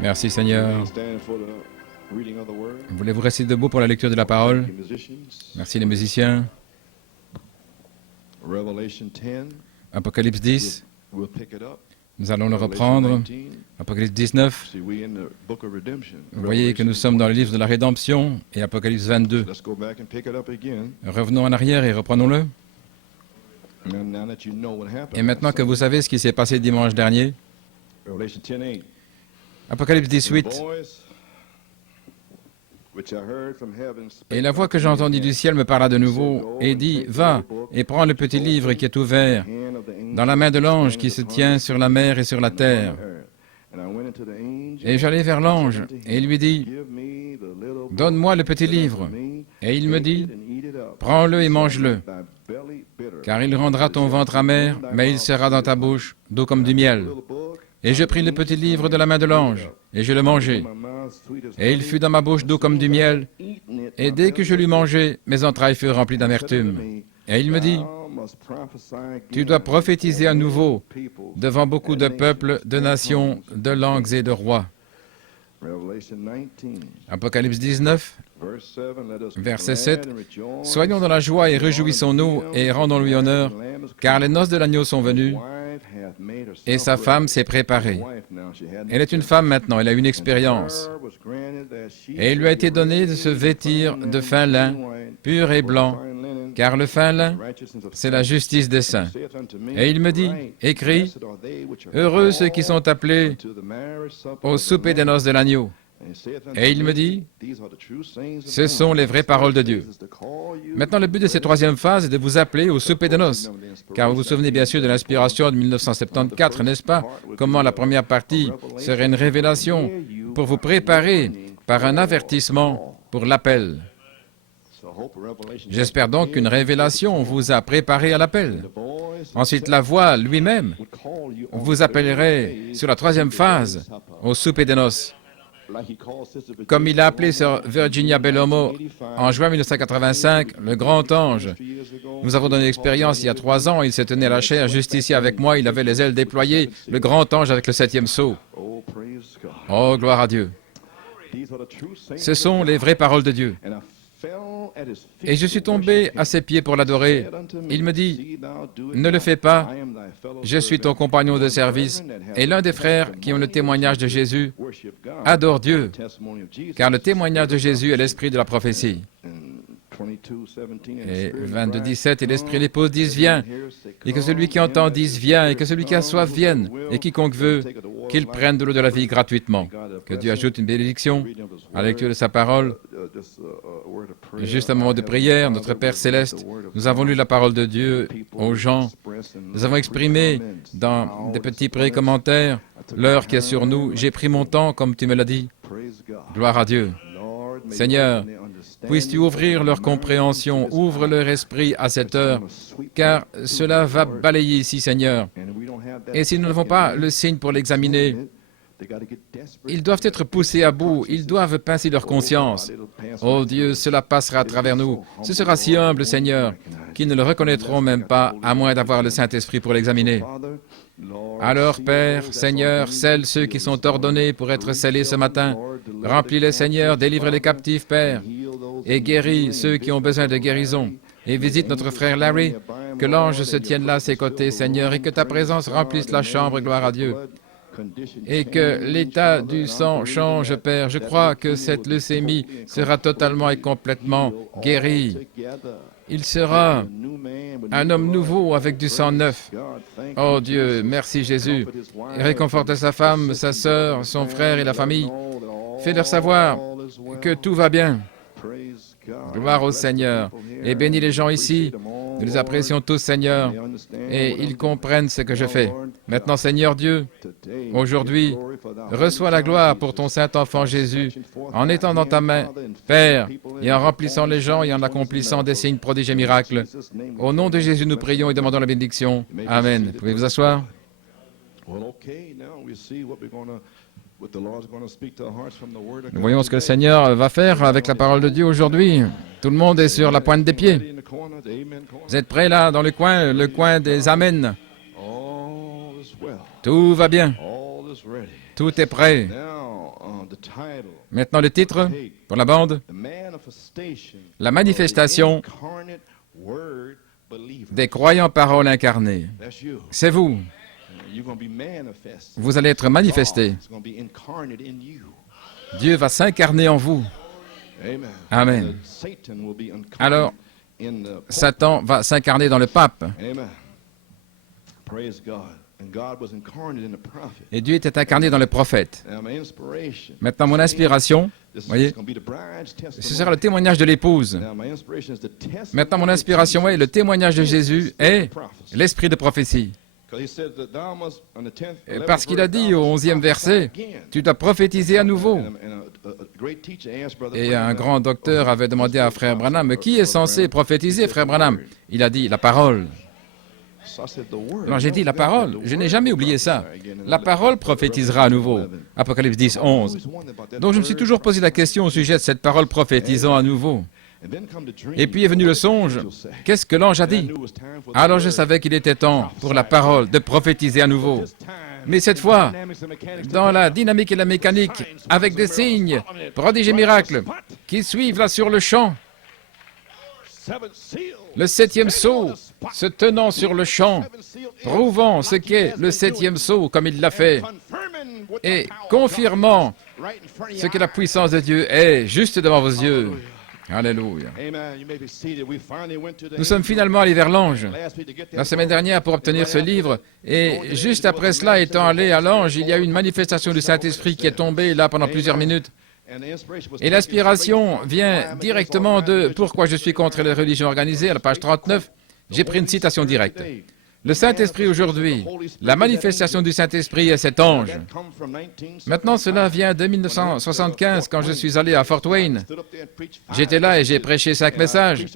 Merci Seigneur. Voulez-vous rester debout pour la lecture de la parole? Merci les musiciens. Apocalypse 10. Nous allons le reprendre. Apocalypse 19. Vous voyez que nous sommes dans le livre de la rédemption et Apocalypse 22. Revenons en arrière et reprenons-le. Et maintenant que vous savez ce qui s'est passé dimanche dernier, Apocalypse 18. Et la voix que j'ai entendue du ciel me parla de nouveau et dit, « Va et prends le petit livre qui est ouvert dans la main de l'ange qui se tient sur la mer et sur la terre. » Et j'allai vers l'ange et il lui dit, « Donne-moi le petit livre. » Et il me dit, « Prends-le et mange-le, car il rendra ton ventre amer, mais il sera dans ta bouche d'eau comme du miel. » Et je pris le petit livre de la main de l'ange, et je le mangeai. Et il fut dans ma bouche d'eau comme du miel, et dès que je l'eus mangé, mes entrailles furent remplies d'amertume. Et il me dit, « Tu dois prophétiser à nouveau devant beaucoup de peuples, de nations, de langues et de rois. » Apocalypse 19, verset 7. « Soyons dans la joie et réjouissons-nous et rendons-lui honneur, car les noces de l'agneau sont venues, et sa femme s'est préparée. » Elle est une femme maintenant, elle a une expérience. Et il lui a été donné de se vêtir de fin lin, pur et blanc, car le fin lin, c'est la justice des saints. Et il me dit, écris, « Heureux ceux qui sont appelés au souper des noces de l'agneau. » Et il me dit, ce sont les vraies paroles de Dieu. Maintenant, le but de cette troisième phase est de vous appeler au souper des noces, car vous vous souvenez bien sûr de l'inspiration de 1974, n'est-ce pas? Comment la première partie serait une révélation pour vous préparer par un avertissement pour l'appel. J'espère donc qu'une révélation vous a préparé à l'appel. Ensuite, la voix lui-même vous appellerait sur la troisième phase au souper des noces. Comme il a appelé Sir Virginia Bellomo en juin 1985, le grand ange. Nous avons donné l'expérience il y a 3 ans, il se tenait à la chair juste ici avec moi, il avait les ailes déployées, le grand ange avec le 7e sceau. Oh, gloire à Dieu. Ce sont les vraies paroles de Dieu. Et je suis tombé à ses pieds pour l'adorer. Il me dit, « Ne le fais pas, je suis ton compagnon de service. » Et l'un des frères qui ont le témoignage de Jésus adore Dieu, car le témoignage de Jésus est l'esprit de la prophétie. Et 22, 17, et l'esprit et l'épouse disent, « Viens !» Et que celui qui entend dise, « Viens !» Et que celui qui a soif vienne. Et quiconque veut, qu'il prenne de l'eau de la vie gratuitement. Que Dieu ajoute une bénédiction à la lecture de sa parole. Juste un moment de prière, notre Père Céleste, nous avons lu la parole de Dieu aux gens. Nous avons exprimé dans des petits pré-commentaires l'heure qui est sur nous. J'ai pris mon temps, comme tu me l'as dit. Gloire à Dieu. Seigneur, puisses-tu ouvrir leur compréhension, ouvre leur esprit à cette heure, car cela va balayer ici, Seigneur. Et si nous n'avons pas le signe pour l'examiner, ils doivent être poussés à bout, ils doivent pincer leur conscience. Oh Dieu, cela passera à travers nous. Ce sera si humble, Seigneur, qu'ils ne le reconnaîtront même pas, à moins d'avoir le Saint-Esprit pour l'examiner. Alors, Père, Seigneur, scelle ceux qui sont ordonnés pour être scellés ce matin. Remplis-les, Seigneur, délivre les captifs, Père, et guéris ceux qui ont besoin de guérison. Et visite notre frère Larry, que l'ange se tienne là à ses côtés, Seigneur, et que ta présence remplisse la chambre, gloire à Dieu. Et que l'état du sang change, Père. Je crois que cette leucémie sera totalement et complètement guérie. Il sera un homme nouveau avec du sang neuf. Oh Dieu, merci Jésus. Et réconforte sa femme, sa sœur, son frère et la famille. Fais-leur savoir que tout va bien. Gloire au Seigneur. Et bénis les gens ici. Nous les apprécions tous, Seigneur. Et ils comprennent ce que je fais. Maintenant, Seigneur Dieu, aujourd'hui, reçois la gloire pour ton Saint-Enfant Jésus, en étant dans ta main, Père, et en remplissant les gens et en accomplissant des signes, prodiges et miracles. Au nom de Jésus, nous prions et demandons la bénédiction. Amen. Pouvez vous asseoir? Nous voyons ce que le Seigneur va faire avec la parole de Dieu aujourd'hui. Tout le monde est sur la pointe des pieds. Vous êtes prêts là, dans le coin des Amen? Tout va bien. Tout est prêt. Maintenant le titre pour la bande, la manifestation des croyants paroles incarnées. C'est vous. Vous allez être manifesté. Dieu va s'incarner en vous. Amen. Alors, Satan va s'incarner dans le pape. Et Dieu était incarné dans le prophète. Maintenant, mon inspiration, voyez, ce sera le témoignage de l'épouse. Maintenant, mon inspiration est le témoignage de Jésus et l'esprit de prophétie. Parce qu'il a dit au 11e verset, tu dois prophétiser à nouveau. Et un grand docteur avait demandé à Frère Branham, qui est censé prophétiser, Frère Branham? Il a dit, la parole. Alors j'ai dit, la parole, je n'ai jamais oublié ça. La parole prophétisera à nouveau. Apocalypse 10, 11. Donc je me suis toujours posé la question au sujet de cette parole prophétisant à nouveau. Et puis est venu le songe, qu'est-ce que l'ange a dit? Alors je savais qu'il était temps pour la parole de prophétiser à nouveau. Mais cette fois, dans la dynamique et la mécanique, avec des signes, prodiges et miracles, qui suivent là sur le champ. Le 7e sceau, se tenant sur le champ, prouvant ce qu'est le 7e sceau, comme il l'a fait, et confirmant ce que la puissance de Dieu est, juste devant vos yeux. Alléluia. Nous sommes finalement allés vers l'ange la semaine dernière pour obtenir ce livre, et juste après cela, étant allé à l'ange, il y a eu une manifestation du Saint-Esprit qui est tombée là pendant plusieurs minutes. Et l'inspiration vient directement de « Pourquoi je suis contre les religions organisées » à la page 39. J'ai pris une citation directe. Le Saint-Esprit aujourd'hui, la manifestation du Saint-Esprit est cet ange. Maintenant, cela vient de 1975, quand je suis allé à Fort Wayne. J'étais là et j'ai prêché 5 messages.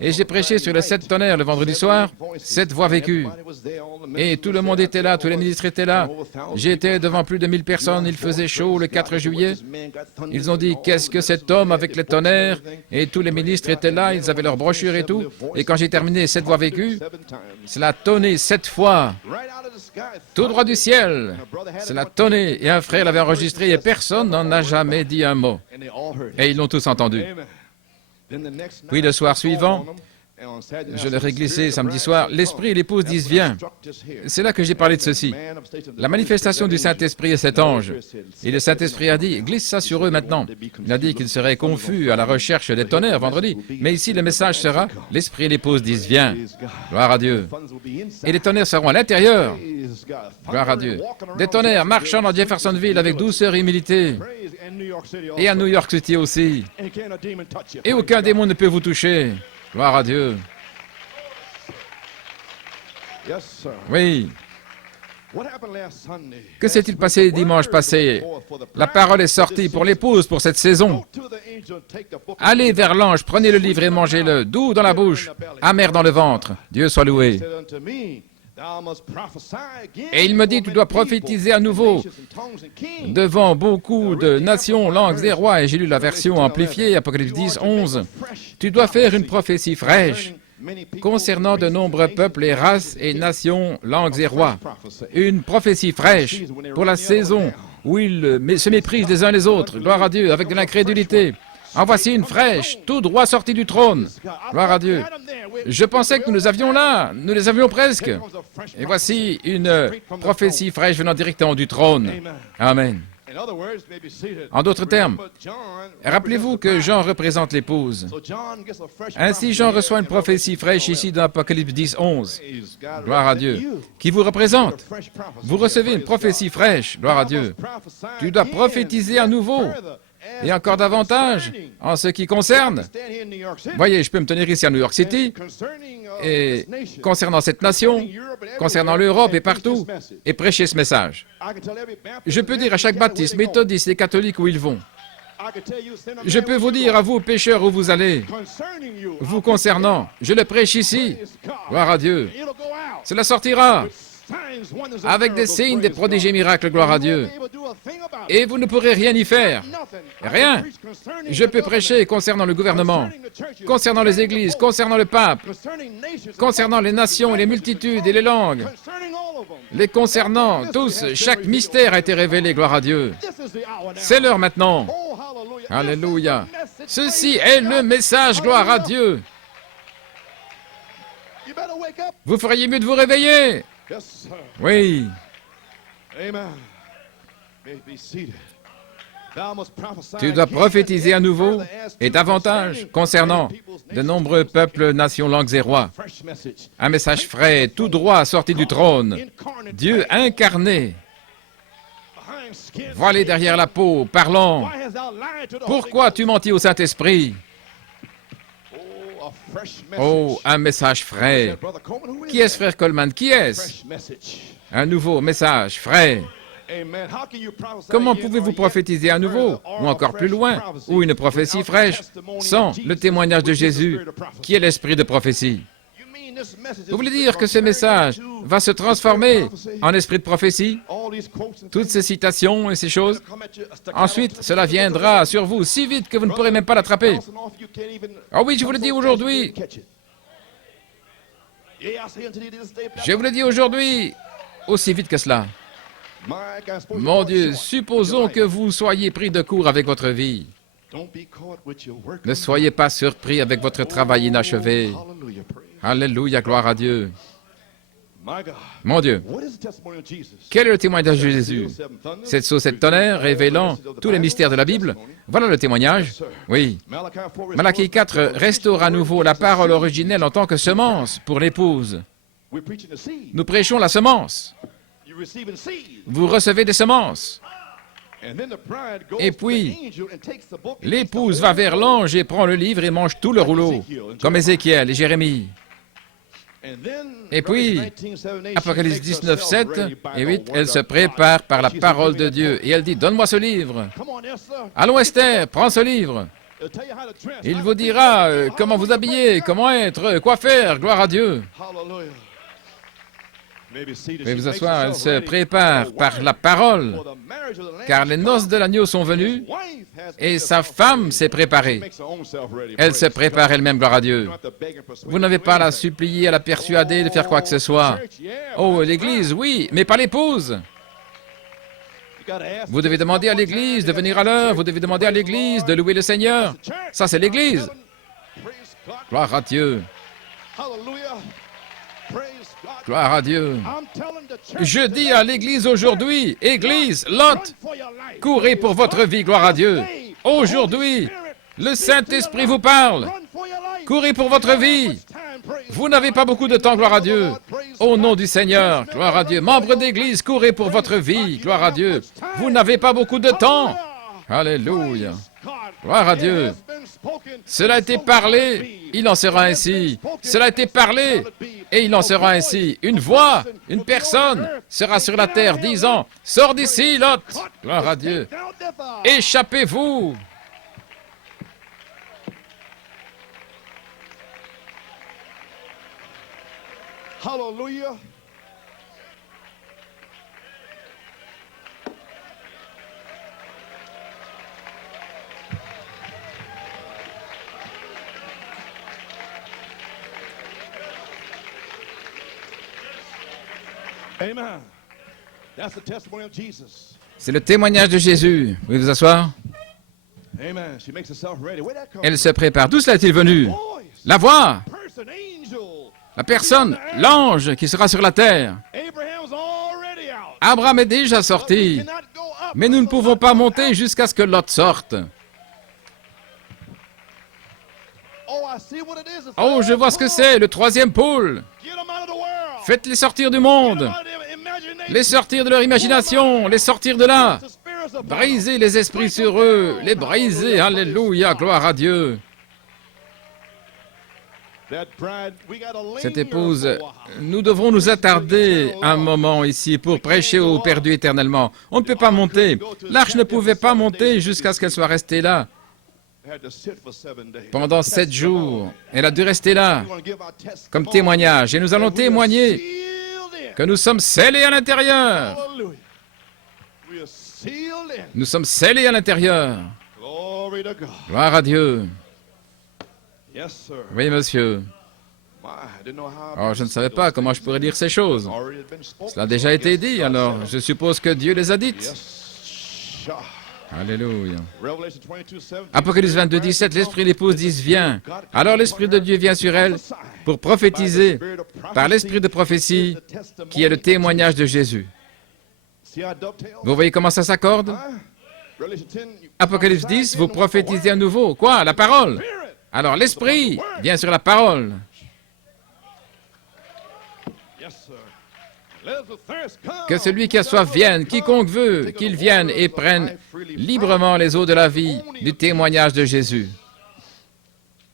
Et j'ai prêché sur les 7 tonnerres le vendredi soir, 7 voix vécues. Et tout le monde était là, tous les ministres étaient là. J'étais devant plus de 1000 personnes, il faisait chaud le 4 juillet. Ils ont dit, qu'est-ce que cet homme avec les tonnerres? Et tous les ministres étaient là, ils avaient leurs brochures et tout. Et quand j'ai terminé 7 voix vécues, cela a tonné 7 fois, tout droit du ciel. Cela a tonné, et un frère l'avait enregistré, et personne n'en a jamais dit un mot. Et ils l'ont tous entendu. Puis le soir suivant, je leur ai glissé samedi soir, l'Esprit et l'épouse disent, viens. C'est là que j'ai parlé de ceci. La manifestation du Saint-Esprit est cet ange. Et le Saint-Esprit a dit, glisse ça sur eux maintenant. Il a dit qu'ils seraient confus à la recherche des tonnerres vendredi. Mais ici, le message sera, l'Esprit et l'épouse disent, viens. Gloire à Dieu. Et les tonnerres seront à l'intérieur. Gloire à Dieu. Des tonnerres marchant dans Jeffersonville avec douceur et humilité. Et à New York City aussi. Et aucun démon ne peut vous toucher. Gloire à Dieu. Oui. Que s'est-il passé dimanche passé? La parole est sortie pour l'épouse pour cette saison. Allez vers l'ange, prenez le livre et mangez-le, doux dans la bouche, amer dans le ventre. Dieu soit loué. Et il me dit, tu dois prophétiser à nouveau devant beaucoup de nations, langues et rois. Et j'ai lu la version amplifiée, Apocalypse 10, 11. Tu dois faire une prophétie fraîche concernant de nombreux peuples et races et nations, langues et rois. Une prophétie fraîche pour la saison où ils se méprisent les uns les autres. Gloire à Dieu, avec de l'incrédulité. En voici une fraîche, tout droit sortie du trône. Gloire à Dieu. Je pensais que nous les avions là, nous les avions presque. Et voici une prophétie fraîche venant directement du trône. Amen. En d'autres termes, rappelez-vous que Jean représente l'épouse. Ainsi, Jean reçoit une prophétie fraîche ici dans Apocalypse 10, 11. Gloire à Dieu. Qui vous représente. Vous recevez une prophétie fraîche. Gloire à Dieu. Tu dois prophétiser à nouveau. Et encore davantage, en ce qui concerne, voyez, je peux me tenir ici à New York City, et concernant cette nation, concernant l'Europe et partout, et prêcher ce message. Je peux dire à chaque baptiste, méthodiste et catholique où ils vont. Je peux vous dire à vous, pécheurs, où vous allez, vous concernant. Je le prêche ici. Gloire à Dieu. Cela sortira avec des signes, des prodiges et miracles, gloire à Dieu. et vous ne pourrez rien y faire. Rien. Je peux prêcher concernant le gouvernement, concernant les églises, concernant le pape, concernant les nations et les multitudes et les langues, les concernant tous. Chaque mystère a été révélé, gloire à Dieu. C'est l'heure maintenant. Alléluia. Ceci est le message, gloire à Dieu. Vous feriez mieux de vous réveiller. Oui. Tu dois prophétiser à nouveau et davantage concernant de nombreux peuples, nations, langues et rois. Un message frais, tout droit, sorti du trône. Dieu incarné, voilé derrière la peau, parlant. Pourquoi tu mentis au Saint-Esprit? Oh, un message frais. Qui est-ce, frère Coleman? Qui est-ce? Un nouveau message frais. Comment pouvez-vous prophétiser à nouveau, ou encore plus loin, ou une prophétie fraîche, sans le témoignage de Jésus, qui est l'esprit de prophétie? Vous voulez dire que ce message va se transformer en esprit de prophétie? Toutes ces citations et ces choses? Ensuite, cela viendra sur vous si vite que vous ne pourrez même pas l'attraper. Ah oui, je vous le dis aujourd'hui. Je vous le dis aujourd'hui, aussi vite que cela. Mon Dieu, supposons que vous soyez pris de court avec votre vie. Ne soyez pas surpris avec votre travail inachevé. Alléluia, gloire à Dieu. Mon Dieu, quel est le témoignage de Jésus? Cette sauce, cette tonnerre, révélant tous les mystères de la Bible. Voilà le témoignage. Oui. Malachie 4 restaure à nouveau la parole originelle en tant que semence pour l'épouse. Nous prêchons la semence. Vous recevez des semences. Et puis, l'épouse va vers l'ange et prend le livre et mange tout le rouleau, comme Ézéchiel et Jérémie. Et puis, Apocalypse 19, 7 et 8, elle se prépare par la parole de Dieu. Et elle dit, donne-moi ce livre. Allons Esther, prends ce livre. Il vous dira comment vous habiller, comment être, quoi faire, gloire à Dieu. Veuillez vous asseoir, elle se prépare par la parole, car les noces de l'agneau sont venues et sa femme s'est préparée. Elle se prépare elle-même, gloire à Dieu. Vous n'avez pas à la supplier, à la persuader de faire quoi que ce soit. Oh, l'Église, oui, mais pas l'épouse. Vous devez demander à l'Église de venir à l'heure, vous devez demander à l'Église de louer le Seigneur. Ça, c'est l'Église. Gloire à Dieu. Gloire à Dieu. Je dis à l'Église aujourd'hui, Église, Lot, courez pour votre vie, gloire à Dieu. Aujourd'hui, le Saint-Esprit vous parle. Courez pour votre vie. Vous n'avez pas beaucoup de temps, gloire à Dieu. Au nom du Seigneur, gloire à Dieu. Membres d'Église, courez pour votre vie, gloire à Dieu. Vous n'avez pas beaucoup de temps. Alléluia. Gloire à Dieu. Cela a été parlé, il en sera ainsi. Cela a été parlé, et il en sera ainsi. Une voix, une personne sera sur la terre disant, « Sors d'ici, Lot !» Gloire à Dieu. Échappez-vous. Hallelujah. Amen. That's the testimony of Jesus. C'est le témoignage de Jésus. Vous pouvez vous asseoir? Amen. She makes herself ready. Where'd that come Elle se prépare. D'où cela est-il venu? La voix, from? Person, angel. la personne, l'ange qui sera sur la terre. Abraham's already out. Abraham est déjà sorti, Cannot go up. mais nous ne pouvons pas monter jusqu'à ce que Lot sorte. Oh, I see what it is. It's Oh, je vois ce que c'est, le troisième pôle. Get them out of the world. Faites-les sortir du monde, Get 'em out of their imagination. les sortir de leur imagination, les sortir de là. The spirits of Brisez les esprits sur eux, les briser, alléluia, gloire à Dieu. that bride, we gotta linger Cette épouse, for a while. nous devrons nous attarder un moment ici pour prêcher au perdu éternellement. On ne peut pas monter. L'arche ne pouvait pas monter jusqu'à ce qu'elle soit restée là. Had to sit for 7 days. Pendant 7 jours, elle a dû rester là We're gonna give our testimony comme témoignage. Et nous allons that we are témoigner sealed in. que nous sommes scellés à l'intérieur. Hallelujah. We are sealed Nous sommes scellés à l'intérieur. Glory to God. Gloire à Dieu. Yes, sir. Oui, monsieur. My, I didn't know how Oh, je ne savais pas comment je pourrais dire ces choses. already had been spoken. Cela a déjà été dit, alors je suppose que Dieu les a dites. Yes. Sha. Alléluia. Revelation 22:17. Apocalypse 22, 17, l'Esprit de l'épouse dit, viens. Alors l'Esprit de Dieu vient sur elle pour prophétiser par l'Esprit de prophétie qui est le témoignage de Jésus. See how it dovetails? Vous voyez comment ça s'accorde? Huh? Revelation 10, you Apocalypse 10, vous prophétisez à nouveau. Quoi? La parole. Alors l'Esprit vient sur la parole. Yes, sir. Let the thirst come. Que celui qui a soif vienne, quiconque veut, qu'il vienne et prenne librement les eaux de la vie du témoignage de Jésus.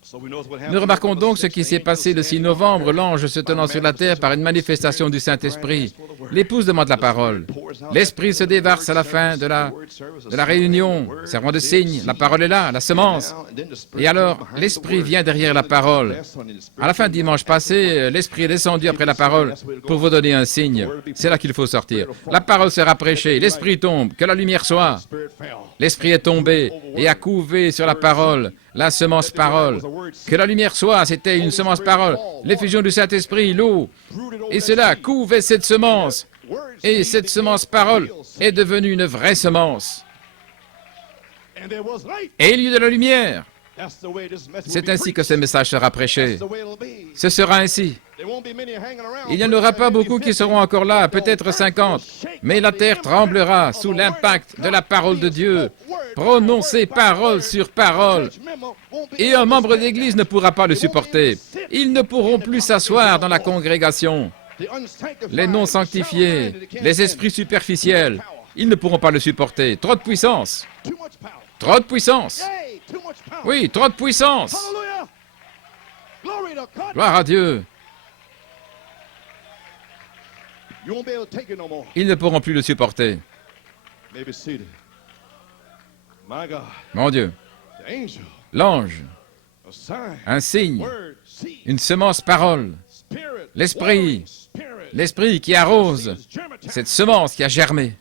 So we know what Nous happened. remarquons donc ce qui s'est passé le 6 novembre, l'ange se tenant sur la terre par une manifestation du Saint-Esprit. L'épouse demande la parole. L'Esprit se déverse à la fin de la réunion, servant de signe. La parole est là, la semence. Et alors, l'Esprit vient derrière la parole. À la fin de dimanche passé, l'Esprit est descendu après la parole pour vous donner un signe. C'est là qu'il faut sortir. La parole sera prêchée, l'Esprit tombe, que la lumière soit. L'Esprit est tombé et a couvé sur la parole, la semence parole. Que la lumière soit, c'était une semence parole. L'effusion du Saint-Esprit, l'eau. Et cela couvait cette semence. Et cette semence parole est devenue une vraie semence. And there was light. Et il y eut de la lumière. That's the way this message will C'est be ainsi que preached. ce message sera prêché. That's the way it'll be. Ce sera ainsi. There won't be many hanging around. Il n'y en aura pas beaucoup qui seront encore là, peut-être 50. Mais la terre tremblera sous l'impact de la parole de Dieu, prononcée parole sur parole. Et un membre d'église ne pourra pas le supporter. Ils ne pourront plus s'asseoir dans la congrégation. Les non-sanctifiés, les esprits superficiels, ils ne pourront pas le supporter. Trop de puissance. Trop de puissance. Oui, trop de puissance. Gloire à Dieu. You won't be able to take it no more. Ils ne pourront plus le supporter. Maybe seated. My God, Mon Dieu, the angel, l'ange, a sign, un signe, word, seed, une semence parole, spirit, l'esprit, watering, spirit, l'esprit qui arrose germinate. cette semence qui a germé.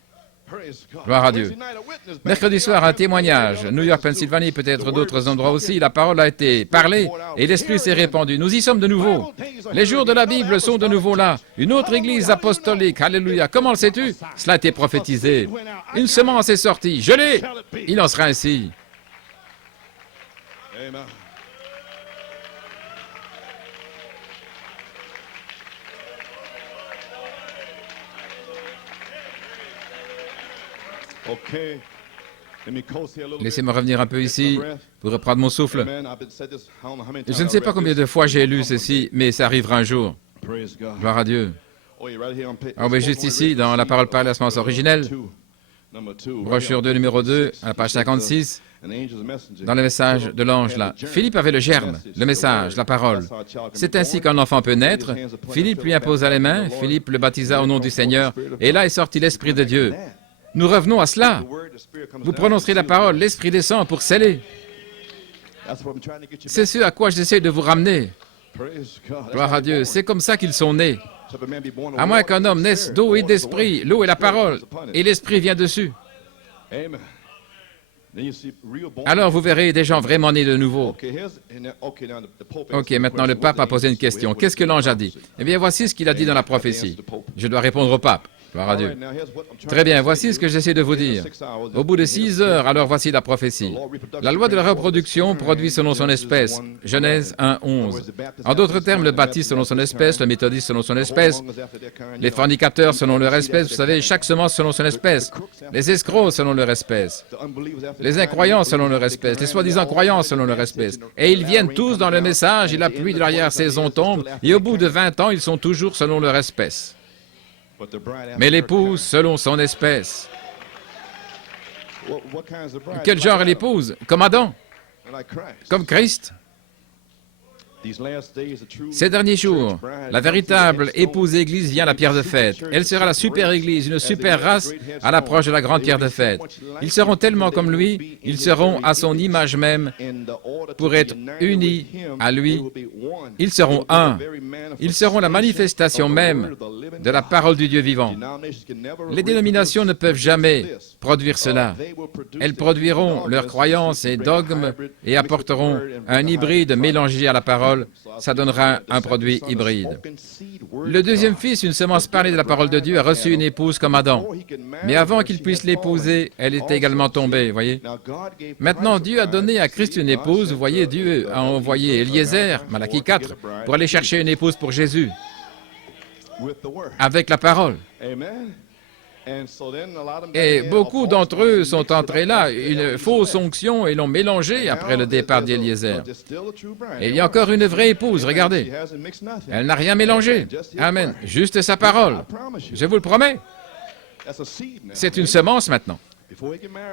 Praise God. Gloire à Dieu. Wednesday night, a witness back Mercredi in soir, un New York, témoignage. New York, Pennsylvanie, peut-être d'autres endroits aussi. La parole a été parlée et l'Esprit s'est répandu. Nous y sommes de nouveau. Les jours de la Bible sont de nouveau là. Une autre église apostolique. Alléluia. Comment le sais-tu? Cela a été prophétisé. Une semence est sortie. Je l'ai. Il en sera ainsi. Amen. Okay. Let me coast here a little bit. Laissez-moi revenir un peu ici pour reprendre mon souffle. Amen. I've been said this, I don't know how many times Je ne sais I've pas read combien this. de fois j'ai lu ceci, mais ça arrivera un jour. Praise God. Gloire à Dieu. Oh, yeah, right here on page- Ah oui, juste ici, dans la parole par la semence originelle, Number two. brochure 2, numéro 2, à la page 56, An angel's messenger. dans le message de l'ange là. Philippe avait le germe, le message, la parole. C'est ainsi qu'un enfant peut naître. Philippe lui imposa les mains, Philippe le baptisa au nom du Seigneur, et là est sorti l'Esprit de Dieu. Nous revenons à cela. Vous prononcerez la parole, l'Esprit descend pour sceller. C'est ce à quoi j'essaie de vous ramener. Gloire à Dieu, c'est comme ça qu'ils sont nés. À moins qu'un homme naisse d'eau et d'esprit, l'eau est la parole, et l'esprit vient dessus. Alors vous verrez des gens vraiment nés de nouveau. Ok, maintenant le pape a posé une question. Qu'est-ce que l'ange a dit? Eh bien, voici ce qu'il a dit dans la prophétie. Je dois répondre au pape. Gloire à Dieu. Très bien, voici ce que j'essaie de vous dire. Au bout de 6 heures, alors voici la prophétie. La loi de la reproduction produit selon son espèce. Genèse 1, 11. En d'autres termes, le baptiste selon son espèce, le méthodiste selon son espèce, les fornicateurs selon leur espèce, vous savez, chaque semence selon son espèce, les escrocs selon leur espèce, les incroyants selon leur espèce, les soi-disant croyants selon leur espèce. Et ils viennent tous dans le message, et la pluie de l'arrière-saison tombe, et au bout de 20 ans, ils sont toujours selon leur espèce. Mais l'épouse selon son espèce. Quel genre est l'épouse? Comme Adam? Comme Christ? Ces derniers jours, la véritable épouse Église vient à la pierre de fête. Elle sera la super Église, une super race à l'approche de la grande pierre de fête. Ils seront tellement comme lui, ils seront à son image même, pour être unis à lui. Ils seront un. Ils seront la manifestation même de la parole du Dieu vivant. Les dénominations ne peuvent jamais produire cela. Elles produiront leurs croyances et dogmes et apporteront un hybride mélangé à la parole. Ça donnera un produit hybride. Le deuxième fils, une semence parlée de la parole de Dieu, a reçu une épouse comme Adam. Mais avant qu'il puisse l'épouser, elle était également tombée, voyez. Maintenant, Dieu a donné à Christ une épouse. Vous voyez, Dieu a envoyé Eliezer, Malachie 4, pour aller chercher une épouse pour Jésus, avec la parole. Et beaucoup d'entre eux sont entrés là, une fausse onction, et l'ont mélangé après le départ d'Eliezer. Et il y a encore une vraie épouse, regardez. Elle n'a rien mélangé. Amen. Juste sa parole. Je vous le promets. C'est une semence maintenant.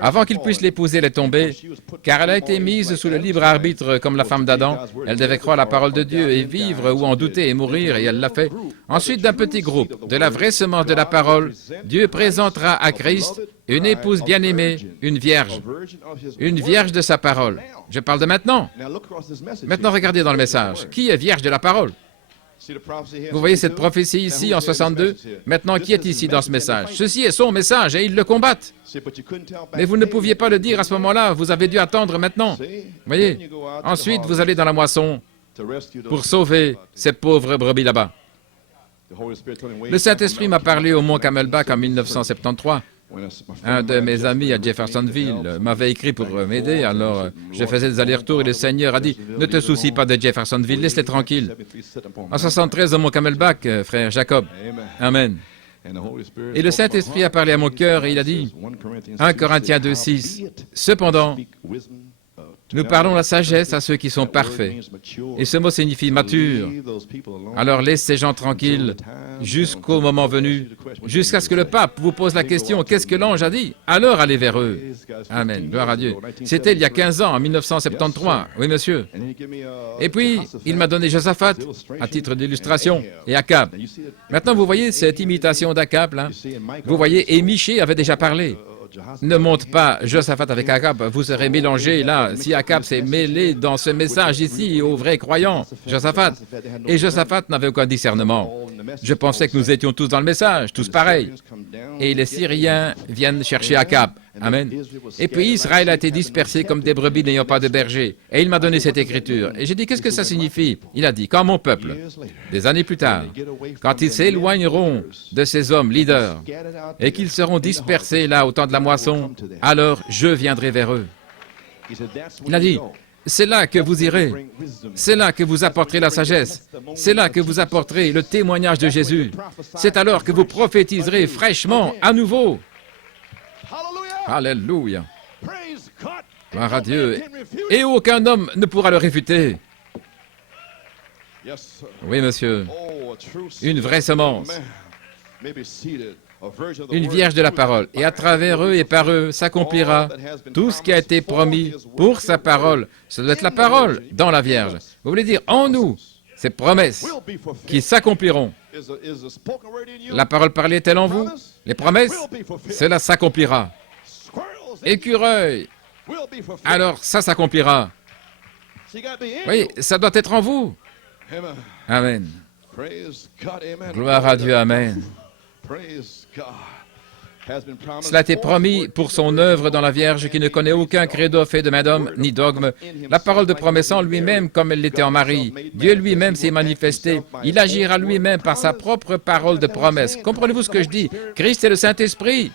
Avant qu'il puisse l'épouser, elle est tombée, car elle a été mise sous le libre arbitre comme la femme d'Adam. Elle devait croire la parole de Dieu et vivre ou en douter et mourir, et elle l'a fait. Ensuite, d'un petit groupe, de la vraie semence de la parole, Dieu présentera à Christ une épouse bien-aimée, une vierge de sa parole. Je parle de maintenant. Maintenant, regardez dans le message. Qui est vierge de la parole? Vous voyez cette prophétie ici en 62? Maintenant, qui est ici dans ce message? Ceci est son message et ils le combattent. Mais vous ne pouviez pas le dire à ce moment-là, vous avez dû attendre maintenant. Voyez? Ensuite, vous allez dans la moisson pour sauver ces pauvres brebis là-bas. Le Saint-Esprit m'a parlé au Mont Camelback en 1973. Un de mes amis à Jeffersonville m'avait écrit pour m'aider, alors je faisais des allers-retours et le Seigneur a dit « Ne te soucie pas de Jeffersonville, laisse-les tranquilles. » En 73, au Mont Camelback, frère Jacob. Amen. Et le Saint-Esprit a parlé à mon cœur et il a dit, 1 Corinthiens 2, 6, « Cependant, nous parlons la sagesse à ceux qui sont parfaits. » Et ce mot signifie mature. Alors laisse ces gens tranquilles jusqu'au moment venu, jusqu'à ce que le pape vous pose la question, qu'est-ce que l'ange a dit? Alors allez vers eux. Amen. Gloire à Dieu. C'était il y a 15 ans, en 1973. Oui, monsieur. Et puis, il m'a donné Josaphat, à titre d'illustration, et Akab. Maintenant, vous voyez cette imitation d'Akab, là? Vous voyez, et Michée avait déjà parlé. Ne monte pas Josaphat avec Akab, vous serez mélangés là. Si Akab s'est mêlé dans ce message ici aux vrais croyants, Josaphat. Et Josaphat n'avait aucun discernement. Je pensais que nous étions tous dans le message, tous pareils. Et les Syriens viennent chercher Akab. Amen. Et puis Israël a été dispersé comme des brebis n'ayant pas de berger. Et il m'a donné cette écriture. Et j'ai dit, qu'est-ce que ça signifie? Il a dit, quand mon peuple, des années plus tard, quand ils s'éloigneront de ces hommes leaders et qu'ils seront dispersés là au temps de la moisson, alors je viendrai vers eux. Il a dit, c'est là que vous irez. C'est là que vous apporterez la sagesse. C'est là que vous apporterez le témoignage de Jésus. C'est alors que vous prophétiserez fraîchement à nouveau. Alléluia. Gloire à Dieu. Et aucun homme ne pourra le réfuter. Oui, monsieur. Une vraie semence. Une vierge de la parole. Et à travers eux et par eux s'accomplira tout ce qui a été promis pour sa parole. Ça doit être la parole dans la vierge. Vous voulez dire en nous, ces promesses qui s'accompliront. La parole parlée est-elle en vous? Les promesses, cela s'accomplira. Écureuil, alors ça s'accomplira. Oui, ça doit être en vous. Amen. Gloire à Dieu, amen. Cela a été promis pour son œuvre dans la Vierge qui ne connaît aucun credo fait de main d'homme ni dogme. La parole de promesse en lui-même comme elle l'était en Marie. Dieu lui-même s'est manifesté. Il agira lui-même par sa propre parole de promesse. Comprenez-vous ce que je dis? Christ est le Saint-Esprit.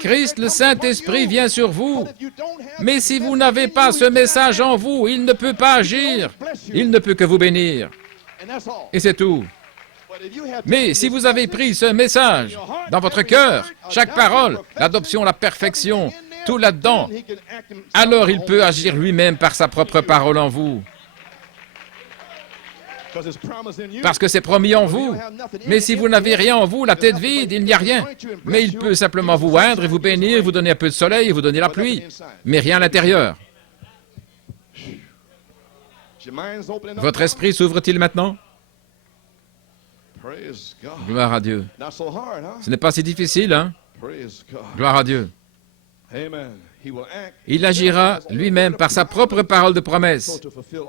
Christ, le Saint-Esprit, vient sur vous. Mais si vous n'avez pas ce message en vous, il ne peut pas agir. Il ne peut que vous bénir. Et c'est tout. Mais si vous avez pris ce message dans votre cœur, chaque parole, l'adoption, la perfection, tout là-dedans, alors il peut agir lui-même par sa propre parole en vous. Parce que c'est promis en vous. Mais si vous n'avez rien en vous, la tête vide, il n'y a rien. Mais il peut simplement vous oindre et vous bénir, vous donner un peu de soleil et vous donner la pluie. Mais rien à l'intérieur. Votre esprit s'ouvre-t-il maintenant? Gloire à Dieu. Ce n'est pas si difficile, hein? Gloire à Dieu. il agira lui-même par sa propre parole de promesse,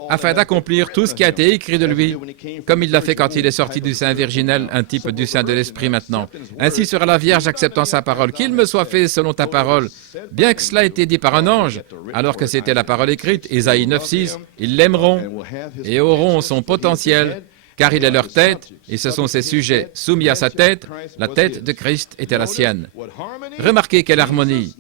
afin d'accomplir tout ce qui a été écrit de lui, comme il l'a fait quand il est sorti du sein virginel, un type du sein de l'Esprit maintenant. Ainsi sera la Vierge acceptant sa parole, qu'il me soit fait selon ta parole. Bien que cela ait été dit par un ange, alors que c'était la parole écrite, Ésaïe 9,6, ils l'aimeront et auront son potentiel, car il est leur tête, et ce sont ses sujets. Soumis à sa tête, la tête de Christ était la sienne. Remarquez quelle harmonie.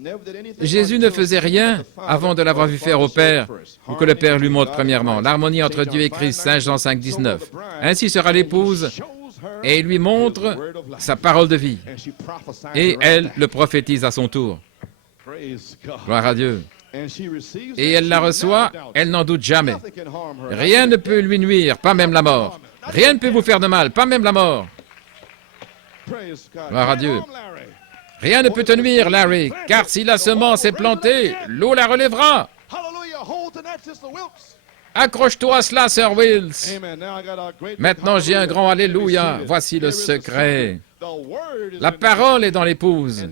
Jésus ne faisait rien avant de l'avoir vu faire au Père, ou que le Père lui montre premièrement. L'harmonie entre Dieu et Christ, Saint Jean 5, 19. Ainsi sera l'épouse, et il lui montre sa parole de vie. Et elle le prophétise à son tour. Gloire à Dieu. Et elle la reçoit, elle n'en doute jamais. Rien ne peut lui nuire, pas même la mort. Rien ne peut vous faire de mal, pas même la mort. Gloire à Dieu. Rien ne peut te nuire, Larry, car si la semence est plantée, l'eau la relèvera. Accroche-toi à cela, Sir Wills. Maintenant, j'ai un grand Alléluia. Voici le secret. La parole est dans l'épouse.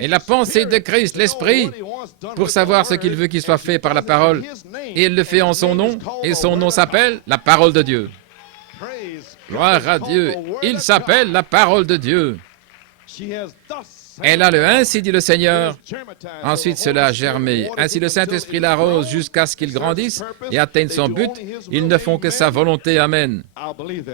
Et la pensée de Christ, l'Esprit, pour savoir ce qu'il veut qu'il soit fait par la parole. Et il le fait en son nom, et son nom s'appelle la parole de Dieu. Gloire à Dieu. Il s'appelle la parole de Dieu. Elle a le ainsi dit le Seigneur. Ensuite, cela a germé. Ainsi, le Saint-Esprit l'arrose jusqu'à ce qu'il grandisse et atteigne son but. Ils ne font que sa volonté. Amen.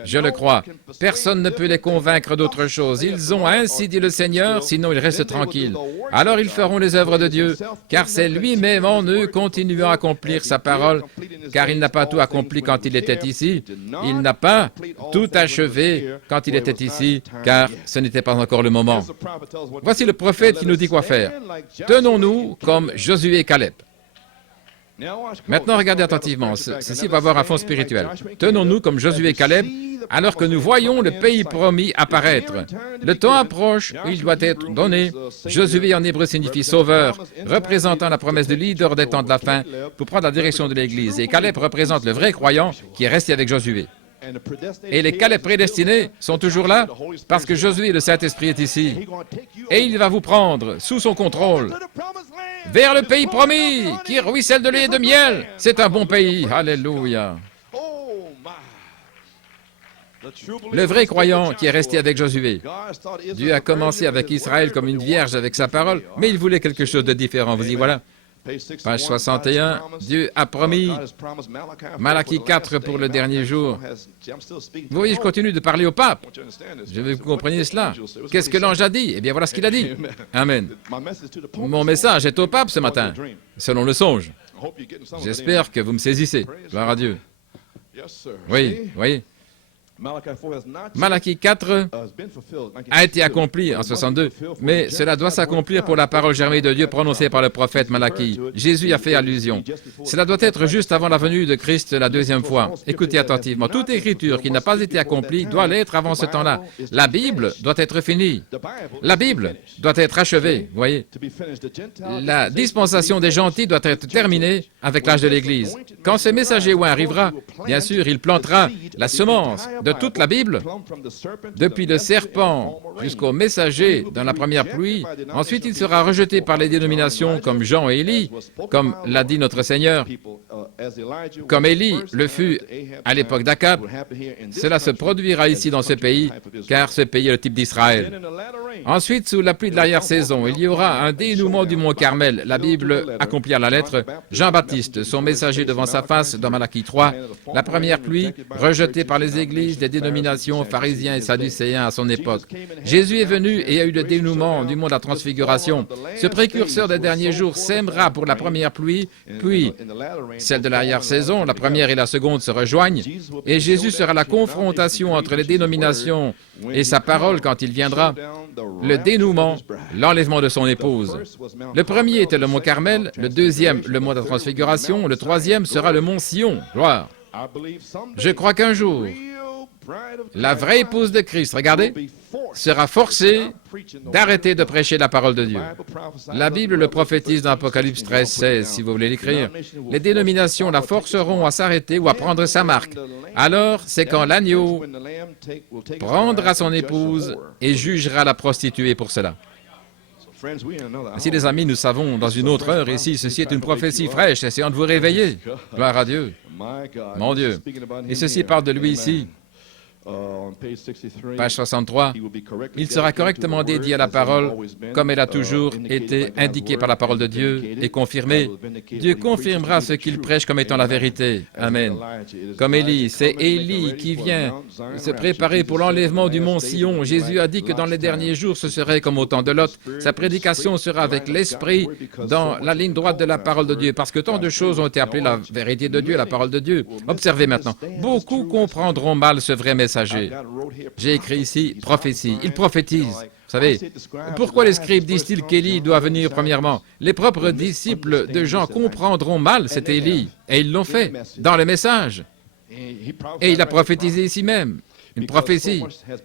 Je le crois. Personne ne peut les convaincre d'autre chose. Ils ont ainsi dit le Seigneur, sinon ils restent tranquilles. Alors ils feront les œuvres de Dieu, car c'est lui-même en eux continuant à accomplir sa parole, car il n'a pas tout accompli quand il était ici. Il n'a pas tout achevé quand il était ici, car ce n'était pas encore le moment. Voici le prophète qui nous dit quoi faire. Tenons-nous comme Josué et Caleb. Maintenant, regardez attentivement. Ceci va avoir un fond spirituel. Tenons-nous comme Josué et Caleb, alors que nous voyons le pays promis apparaître. Le temps approche où il doit être donné. Josué en hébreu signifie sauveur, représentant la promesse de leader des temps de la fin pour prendre la direction de l'Église. Et Caleb représente le vrai croyant qui est resté avec Josué. Et les Caleb prédestinés sont toujours là parce que Josué, le Saint-Esprit, est ici. Et il va vous prendre sous son contrôle vers le pays promis qui ruisselle de lait et de miel. C'est un bon pays. Alléluia. Le vrai croyant qui est resté avec Josué. Dieu a commencé avec Israël comme une vierge avec sa parole, mais il voulait quelque chose de différent. Vous y voilà. Page 61, Dieu a promis Malachie 4 pour le dernier jour. Vous voyez, je continue de parler au pape. Je veux que vous compreniez cela. Qu'est-ce que l'ange a dit? Eh bien, voilà ce qu'il a dit. Amen. Mon message est au pape ce matin, selon le songe. J'espère que vous me saisissez. Gloire à Dieu. Oui, oui. Malachie 4 a été accompli en 62, mais cela doit s'accomplir pour la parole germée de Dieu prononcée par le prophète Malachie. Jésus a fait allusion. Cela doit être juste avant la venue de Christ la deuxième fois. Écoutez attentivement. Toute écriture qui n'a pas été accomplie doit l'être avant ce temps-là. La Bible doit être finie. La Bible doit être achevée. Vous voyez? La dispensation des gentils doit être terminée avec l'âge de l'Église. Quand ce messager oint arrivera, bien sûr, il plantera la semence de toute la Bible, depuis le serpent jusqu'au messager dans la première pluie. Ensuite, il sera rejeté par les dénominations comme Jean et Élie, comme l'a dit notre Seigneur. Comme Élie le fut à l'époque d'Akab, cela se produira ici dans ce pays, car ce pays est le type d'Israël. Ensuite, sous la pluie de l'arrière-saison, il y aura un dénouement du mont Carmel. La Bible accomplie à la lettre. Jean-Baptiste, son messager devant sa face dans Malachie 3. La première pluie, rejetée par les églises, des dénominations, pharisiens et sadducéens à son époque. Jésus est venu et a eu le dénouement du mont de la transfiguration. Ce précurseur des derniers jours sèmera pour la première pluie, puis celle de l'arrière-saison, la première et la seconde se rejoignent, et Jésus sera la confrontation entre les dénominations et sa parole quand il viendra. Le dénouement, l'enlèvement de son épouse. Le premier était le mont Carmel, le deuxième, le mont de la transfiguration, le troisième sera le mont Sion. Gloire. Je crois qu'un jour, la vraie épouse de Christ, regardez, sera forcée d'arrêter de prêcher la parole de Dieu. La Bible le prophétise dans Apocalypse 13, 16, si vous voulez l'écrire. Les dénominations la forceront à s'arrêter ou à prendre sa marque. Alors, c'est quand l'agneau prendra son épouse et jugera la prostituée pour cela. Ainsi, les amis, nous savons dans une autre heure ici, ceci est une prophétie fraîche, essayant de vous réveiller. Gloire à Dieu. Mon Dieu. Et ceci parle de lui ici. Page 63, il sera correctement dédié à la parole, comme elle a toujours été indiquée par la parole de Dieu et confirmée. Dieu confirmera ce qu'il prêche comme étant la vérité. Amen. Comme Élie, c'est Élie qui vient se préparer pour l'enlèvement du mont Sion. Jésus a dit que dans les derniers jours, ce serait comme au temps de Lot. Sa prédication sera avec l'esprit dans la ligne droite de la parole de Dieu, parce que tant de choses ont été appelées la vérité de Dieu, la parole de Dieu. Observez maintenant, beaucoup comprendront mal ce vrai message. J'ai écrit ici prophétie. Il prophétise. Vous savez, pourquoi les scribes disent-ils qu'Élie doit venir premièrement? Les propres disciples de Jean comprendront mal cet Élie, et ils l'ont fait dans le message. Et il a prophétisé ici même, une prophétie,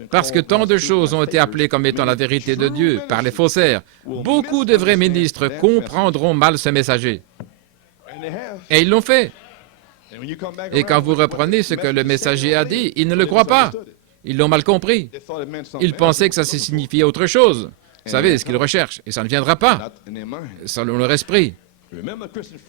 parce que tant de choses ont été appelées comme étant la vérité de Dieu par les faussaires. Beaucoup de vrais ministres comprendront mal ce messager. Et ils l'ont fait. Et quand vous reprenez ce que le messager a dit, ils ne le croient pas. Ils l'ont mal compris. Ils pensaient que ça signifiait autre chose. Vous savez ce qu'ils recherchent, et ça ne viendra pas, selon leur esprit.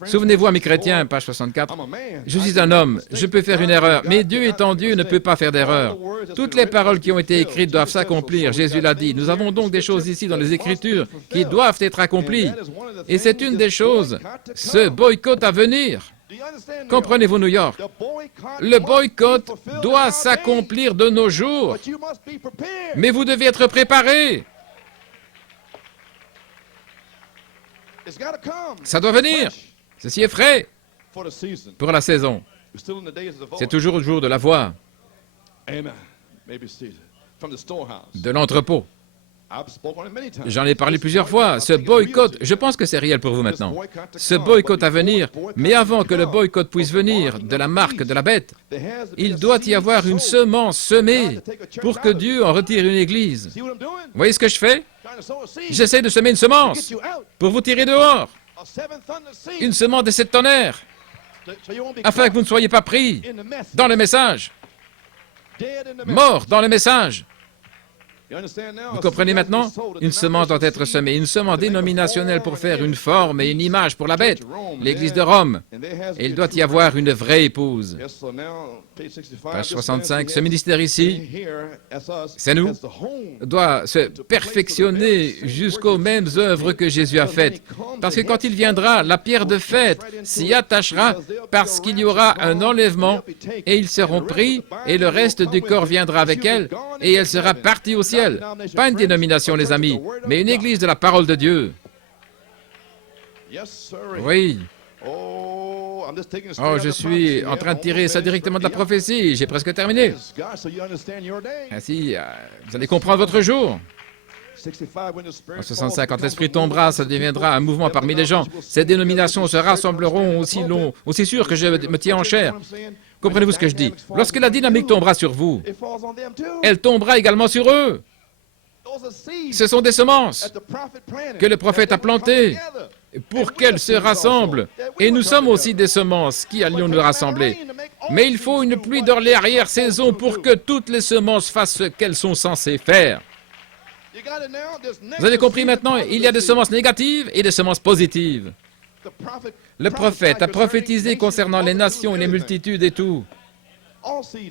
Souvenez-vous, amis chrétiens, page 64, je suis un homme, je peux faire une erreur, mais Dieu étant Dieu ne peut pas faire d'erreur. Toutes les paroles qui ont été écrites doivent s'accomplir, Jésus l'a dit. Nous avons donc des choses ici dans les Écritures qui doivent être accomplies. Et c'est une des choses, ce boycott à venir. Comprenez-vous, New York? Le boycott doit s'accomplir de nos jours, mais vous devez être préparés. Ça doit venir. Ceci est frais pour la saison. C'est toujours le jour de la voie, de l'entrepôt. J'en ai parlé plusieurs fois. Ce boycott, je pense que c'est réel pour vous maintenant. Ce boycott à venir, mais avant que le boycott puisse venir de la marque de la bête, il doit y avoir une semence semée pour que Dieu en retire une église. Vous voyez ce que je fais? J'essaie de semer une semence pour vous tirer dehors. Une semence de 7 tonnerres, afin que vous ne soyez pas pris dans le message, mort dans le message. Vous comprenez maintenant? Une semence doit être semée, une semence dénominationnelle pour faire une forme et une image pour la bête, l'Église de Rome. Et il doit y avoir une vraie épouse. Page 65, ce ministère ici, c'est nous, doit se perfectionner jusqu'aux mêmes œuvres que Jésus a faites. Parce que quand il viendra, la pierre de fête s'y attachera parce qu'il y aura un enlèvement et ils seront pris et le reste du corps viendra avec elle et elle sera partie au ciel. Pas une dénomination, les amis, mais une église de la parole de Dieu. Oui. Oh, je suis en train de tirer ça directement de la prophétie. J'ai presque terminé. Ainsi, vous allez comprendre votre jour. En 65, quand l'Esprit tombera, ça deviendra un mouvement parmi les gens. Ces dénominations se rassembleront aussi sûr que je me tiens en chair. Comprenez-vous ce que je dis? Lorsque la dynamique tombera sur vous, elle tombera également sur eux. Ce sont des semences que le prophète a plantées pour qu'elles se rassemblent. Et nous sommes aussi des semences qui allions nous rassembler. Mais il faut une pluie dans l'arrière-saison pour que toutes les semences fassent ce qu'elles sont censées faire. Vous avez compris maintenant? Il y a des semences négatives et des semences positives. Le prophète a prophétisé concernant les nations et les multitudes et tout.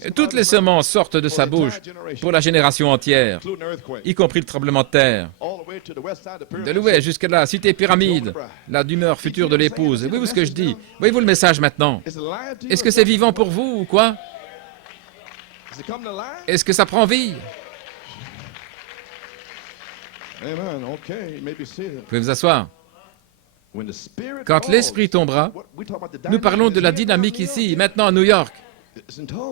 Et toutes les semences sortent de sa bouche pour la génération entière, y compris le tremblement de terre. De l'ouest jusqu'à la cité pyramide, la demeure future de l'épouse. Voyez-vous ce que je dis? Voyez-vous le message maintenant? Est-ce que c'est vivant pour vous ou quoi? Est-ce que ça prend vie? Vous pouvez vous asseoir. Quand l'Esprit tombera, nous parlons de la dynamique ici, maintenant à New York.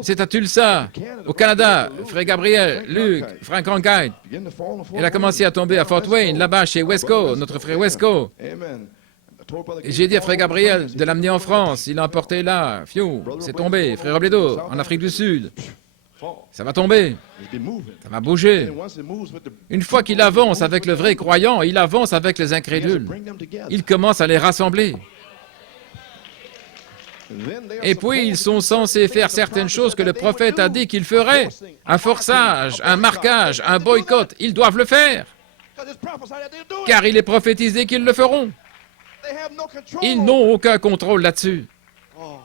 C'est à Tulsa, au Canada, Frère Gabriel, Luc, Frank Ronguide. Elle a commencé à tomber à Fort Wayne, là-bas chez Wesco, notre frère Wesco. J'ai dit à Frère Gabriel de l'amener en France, il l'a emporté là, fiou, c'est tombé. Frère Robledo, en Afrique du Sud. Ça va tomber, ça va bouger. Une fois qu'il avance avec le vrai croyant, il avance avec les incrédules. Il commence à les rassembler. Et puis, ils sont censés faire certaines choses que le prophète a dit qu'ils feraient. Un forçage, un marquage, un boycott, ils doivent le faire. Because it's prophesied that they'll do it. car il est prophétisé qu'ils le feront. They have no control. Ils n'ont aucun contrôle là-dessus. Oh.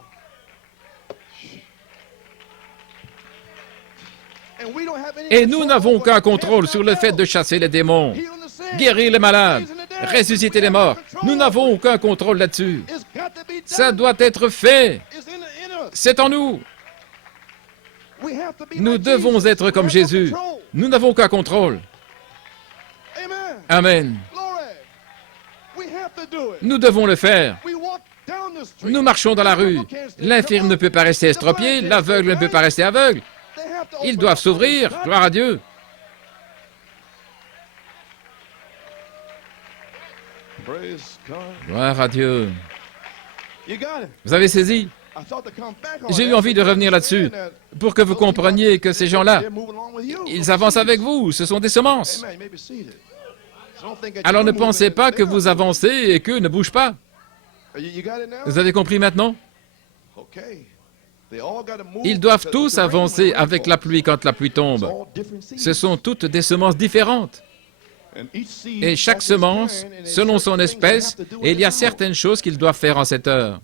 And we don't have any Et nous control n'avons over aucun contrôle casting sur out le fait de devils, chasser les démons, healing the sick, guérir les malades, raising the dead. ressusciter We les have no morts. control Nous over n'avons it. aucun contrôle là-dessus. It's got to be Ça done. doit être fait. It's in us. C'est en nous. We have to be Nous like devons Jesus. être We comme have no Jésus. control. Nous n'avons aucun contrôle. Amen. Amen. Glory. We have to do it. Nous devons le faire. We walk down the street. Nous marchons dans la rue. People can't stand L'infirme ne peut pas rester estropié, l'aveugle ne peut pas rester aveugle. They have to Ils open doivent up. s'ouvrir. Gloire à Dieu. Praise God. Gloire à Dieu. You got it. Vous avez saisi? I thought to come back on J'ai eu that envie de because revenir you là-dessus understand that pour que vous compreniez que ces gens-là, they're moving along with you. ils avancent avec vous. Ce sont des semences. Amen. You may be seated. So don't think that Alors ne you're moving pensez and pas que they're vous not avancez et qu'eux ne bougent pas. moving. You got it now? Vous avez compris maintenant? Okay. They all gotta move Ils doivent because tous the rain when avancer the rain avec la falls. pluie quand la pluie It's tombe. all different seeds. Ce sont toutes des semences différentes. And each seed Et chaque has its semence, kind, and there's selon son certain things they espèce, have to do et il y a at this hour. certaines choses qu'ils doivent faire en cette heure.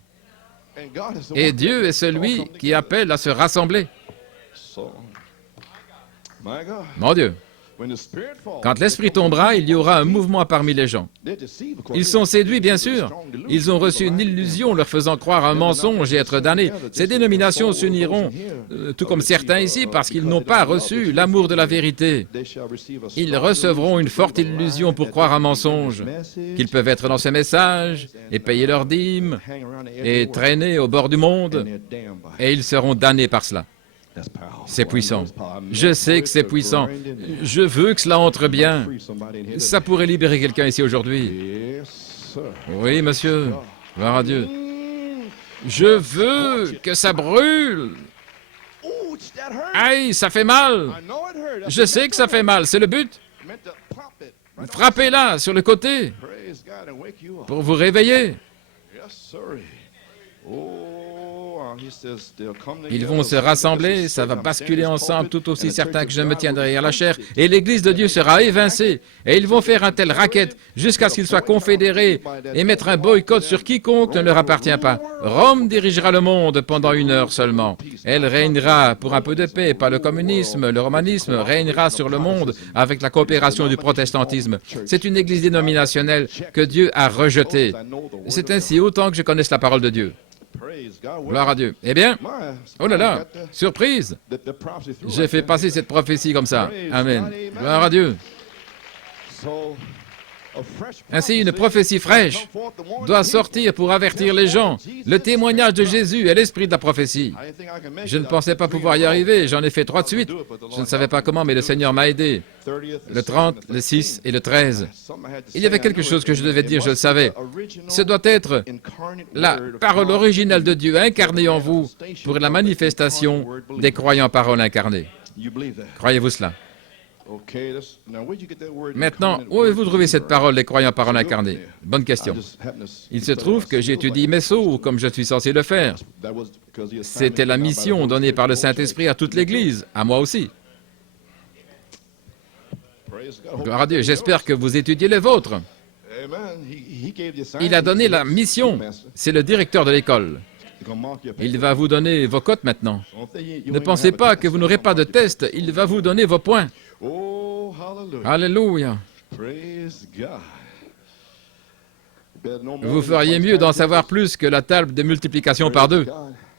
And God is the Et one Dieu that est celui all come qui together. appelle à se rassembler. So, my God. Mon Dieu, When the Spirit falls, quand l'Esprit tombera, il y aura un mouvement parmi les gens. they're deceived because Ils sont séduits, bien sûr. Ils ont reçu une illusion leur faisant croire un mensonge et être damnés. Ces dénominations s'uniront, tout comme certains ici, parce qu'ils n'ont pas reçu l'amour de la vérité. Ils recevront une forte illusion pour croire un mensonge, qu'ils peuvent être dans ce message et payer leurs dîmes et traîner au bord du monde, et ils seront damnés par cela. C'est puissant. Je sais que c'est puissant. Je veux que cela entre bien. Ça pourrait libérer quelqu'un ici aujourd'hui. Oui, monsieur. Gloire à Dieu. Je veux que ça brûle. Aïe, ça fait mal. Je sais que ça fait mal. C'est le but. Frappez-la sur le côté pour vous réveiller. Ils vont se rassembler, ça va basculer ensemble, tout aussi certain que je me tiens derrière la chair. Et l'Église de Dieu sera évincée. Et ils vont faire un tel racket jusqu'à ce qu'ils soient confédérés et mettre un boycott sur quiconque ne leur appartient pas. Rome dirigera le monde pendant 1 heure seulement. Elle régnera pour un peu de paix, pas le communisme. Le romanisme régnera sur le monde avec la coopération du protestantisme. C'est une Église dénominationnelle que Dieu a rejetée. C'est ainsi autant que je connaisse la parole de Dieu. Gloire à Dieu. Eh bien, oh là là, surprise, j'ai fait passer cette prophétie comme ça. Amen. Gloire à Dieu. Ainsi, une prophétie fraîche doit sortir pour avertir les gens. Le témoignage de Jésus est l'esprit de la prophétie. Je ne pensais pas pouvoir y arriver, j'en ai fait 3 de suite. Je ne savais pas comment, mais le Seigneur m'a aidé. Le 30, le 6 et le 13. Il y avait quelque chose que je devais dire, je le savais. Ce doit être la parole originale de Dieu incarnée en vous pour la manifestation des croyants paroles incarnées. Croyez-vous cela? Maintenant, où avez-vous trouvé cette parole, les croyants paroles incarnées? Bonne question. Il se trouve que j'étudie Messo, comme je suis censé le faire. C'était la mission donnée par le Saint-Esprit à toute l'Église, à moi aussi. Gloire à Dieu, j'espère que vous étudiez les vôtres. Il a donné la mission, c'est le directeur de l'école. Il va vous donner vos cotes maintenant. Ne pensez pas que vous n'aurez pas de test, il va vous donner vos points. Alléluia. Vous feriez mieux d'en savoir plus que la table de multiplication par 2.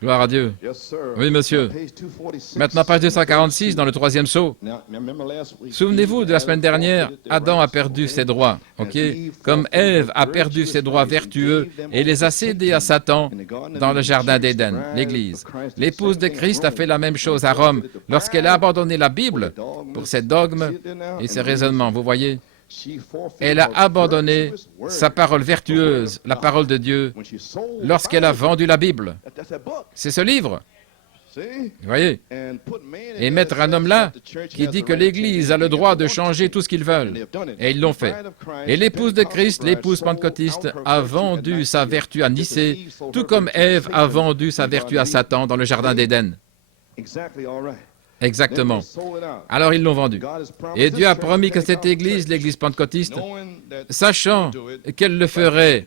Gloire à Dieu. Oui, monsieur. Maintenant, page 246, dans le 3e sceau. Souvenez-vous de la semaine dernière, Adam a perdu ses droits, ok? Comme Ève a perdu ses droits vertueux et les a cédés à Satan dans le jardin d'Éden, l'Église. L'épouse de Christ a fait la même chose à Rome lorsqu'elle a abandonné la Bible pour ses dogmes et ses raisonnements, vous voyez? Elle a abandonné sa parole vertueuse, la parole de Dieu, lorsqu'elle a vendu la Bible. C'est ce livre, vous voyez? Et mettre un homme là qui dit que l'Église a le droit de changer tout ce qu'ils veulent. Et ils l'ont fait. Et l'épouse de Christ, l'épouse pentecôtiste, a vendu sa vertu à Nicée, tout comme Ève a vendu sa vertu à Satan dans le jardin d'Éden. Exactement. Alors ils l'ont vendu. Et Dieu a promis que cette église, l'église pentecôtiste, sachant qu'elle le ferait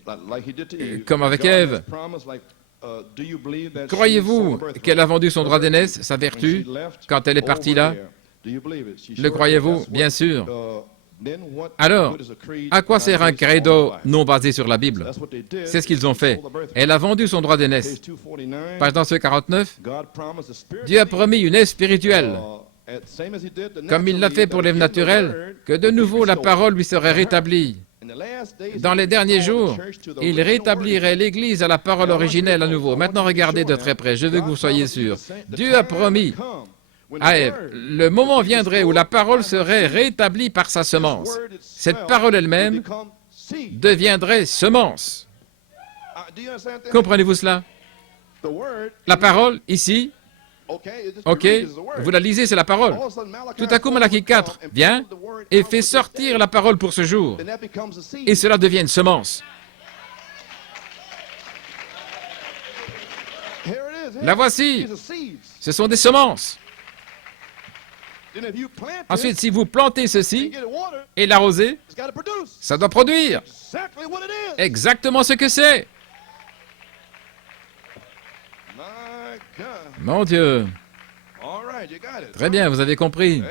comme avec Ève, croyez-vous qu'elle a vendu son droit d'aînesse, sa vertu, quand elle est partie là? Le croyez-vous? Bien sûr. Alors, à quoi sert un credo non basé sur la Bible? C'est ce qu'ils ont fait. Elle a vendu son droit d'aînesse. Page 249, Dieu a promis une aide spirituelle, comme il l'a fait pour l'Ève naturelle, que de nouveau la parole lui serait rétablie. Dans les derniers jours, il rétablirait l'Église à la parole originelle à nouveau. Maintenant, regardez de très près, je veux que vous soyez sûrs. Dieu a promis à Ève, le moment viendrait où la parole serait rétablie par sa semence. Cette parole elle-même deviendrait semence. Comprenez-vous cela? La parole, ici, ok, vous la lisez, c'est la parole. Tout à coup, Malachie 4 vient et fait sortir la parole pour ce jour. Et cela devient une semence. La voici. Ce sont des semences. Ensuite, si vous plantez ceci et l'arrosez, ça doit produire exactement ce que c'est. Mon Dieu. Très bien, vous avez compris.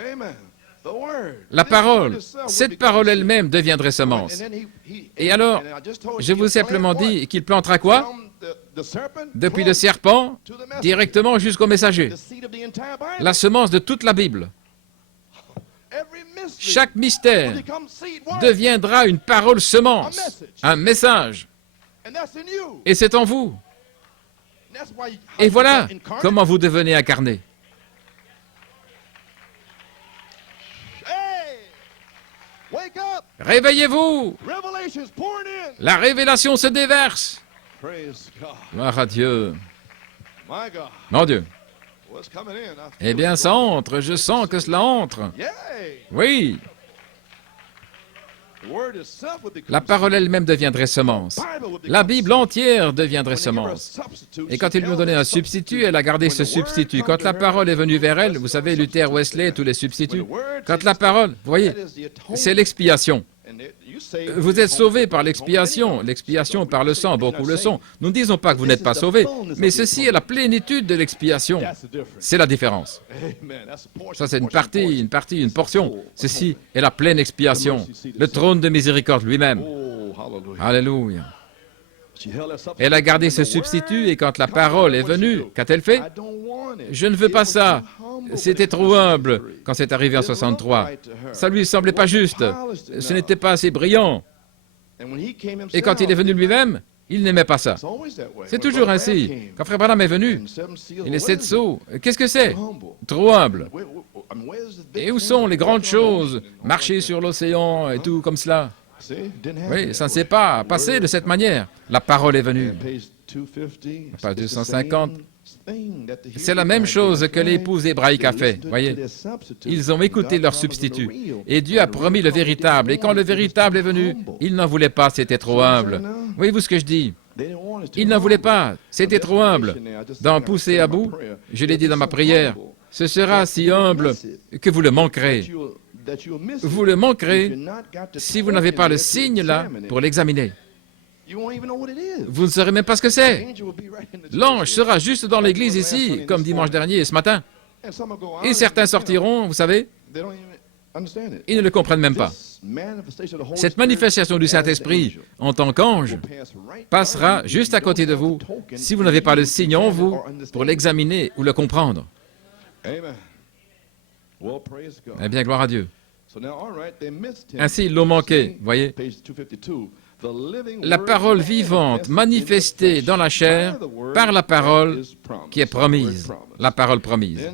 La parole, cette parole elle-même deviendrait semence. Et alors, je vous ai simplement dit qu'il plantera quoi? Depuis le serpent, directement jusqu'au messager. La semence de toute la Bible. Chaque mystère deviendra une parole semence, un message. Et c'est en vous. Et voilà comment vous devenez incarné. Réveillez-vous! La révélation se déverse. Gloire à Dieu. Mon Dieu. Eh bien, ça entre. Je sens que cela entre. Oui. La parole elle-même deviendrait semence. La Bible entière deviendrait semence. Et quand ils lui ont donné un substitut, elle a gardé ce substitut. Quand la parole est venue vers elle, vous savez, Luther, Wesley, tous les substituts, quand la parole, vous voyez, c'est l'expiation. Vous êtes sauvés par l'expiation, l'expiation par le sang, beaucoup le sont. Nous ne disons pas que vous n'êtes pas sauvés, mais ceci est la plénitude de l'expiation. C'est la différence. Ça, c'est une portion. Ceci est la pleine expiation, le trône de miséricorde lui-même. Alléluia. Elle a gardé ce substitut et quand la parole est venue, qu'a-t-elle fait? Je ne veux pas ça. C'était trop humble quand c'est arrivé en 63. Ça lui semblait pas juste. Ce n'était pas assez brillant. Et quand il est venu lui-même, il n'aimait pas ça. C'est toujours ainsi. Quand Frère Branham est venu, il est 7 sceaux. Qu'est-ce que c'est? Trop humble. Et où sont les grandes choses? Marcher sur l'océan et tout comme cela. Oui, ça ne s'est pas passé de cette manière. La parole est venue. Page 250. C'est la même chose que l'épouse hébraïque a fait, voyez. Ils ont écouté leur substitut. Et Dieu a promis le véritable. Et quand le véritable est venu, ils n'en voulaient pas, c'était trop humble. Voyez-vous ce que je dis? Ils n'en voulaient pas, c'était trop humble. Dans Pousser à bout, je l'ai dit dans ma prière, ce sera si humble que vous le manquerez. Vous le manquerez si vous n'avez pas le signe là pour l'examiner. Vous ne saurez même pas ce que c'est. L'ange sera juste dans l'église ici, comme dimanche dernier et ce matin. Et certains sortiront, vous savez, ils ne le comprennent même pas. Cette manifestation du Saint-Esprit en tant qu'ange passera juste à côté de vous si vous n'avez pas le signe en vous pour l'examiner ou le comprendre. Eh bien, gloire à Dieu. Ainsi, ils l'ont manqué, voyez. La parole vivante manifestée dans la chair par la parole qui est promise, la parole promise.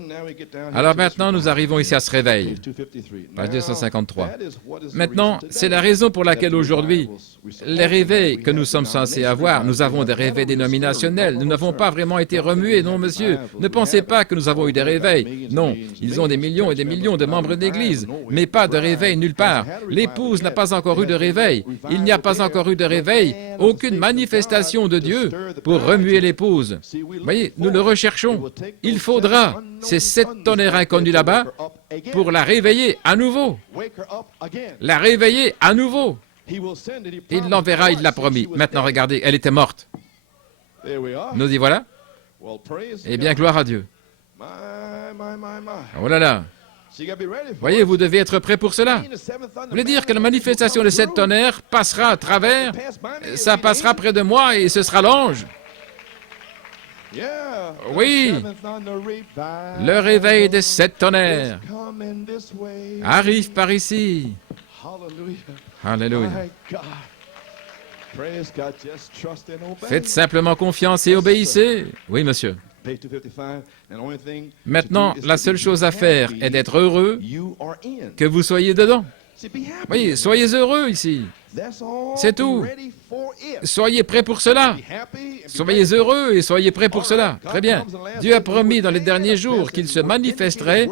Alors maintenant, nous arrivons ici à ce réveil, page 253. Maintenant, c'est la raison pour laquelle aujourd'hui, les réveils que nous sommes censés avoir, nous avons des réveils dénominationnels, nous n'avons pas vraiment été remués, non monsieur, ne pensez pas que nous avons eu des réveils, non, ils ont des millions et des millions de membres d'église, mais pas de réveil nulle part. L'épouse n'a pas encore eu de réveil, il n'y a pas encore eu de réveil, aucune manifestation de Dieu pour remuer l'épouse. Voyez, nous le recherchons. Il faudra ces 7 tonnerres inconnus là-bas pour la réveiller à nouveau. La réveiller à nouveau. Il l'enverra, il l'a promis. Maintenant, regardez, elle était morte. Nous y voilà. Eh bien, gloire à Dieu. Oh là là. Voyez, vous devez être prêt pour cela. Vous voulez dire que la manifestation de 7 tonnerres passera à travers, ça passera près de moi et ce sera l'ange. Oui, le réveil des 7 tonnerres arrive par ici. Alléluia. Faites simplement confiance et obéissez. Oui, monsieur. Maintenant, la seule chose à faire est d'être heureux que vous soyez dedans. Oui, soyez heureux ici. C'est tout. Soyez prêts pour cela. Soyez heureux et soyez prêts pour cela. Très bien. Dieu a promis dans les derniers jours qu'il se manifesterait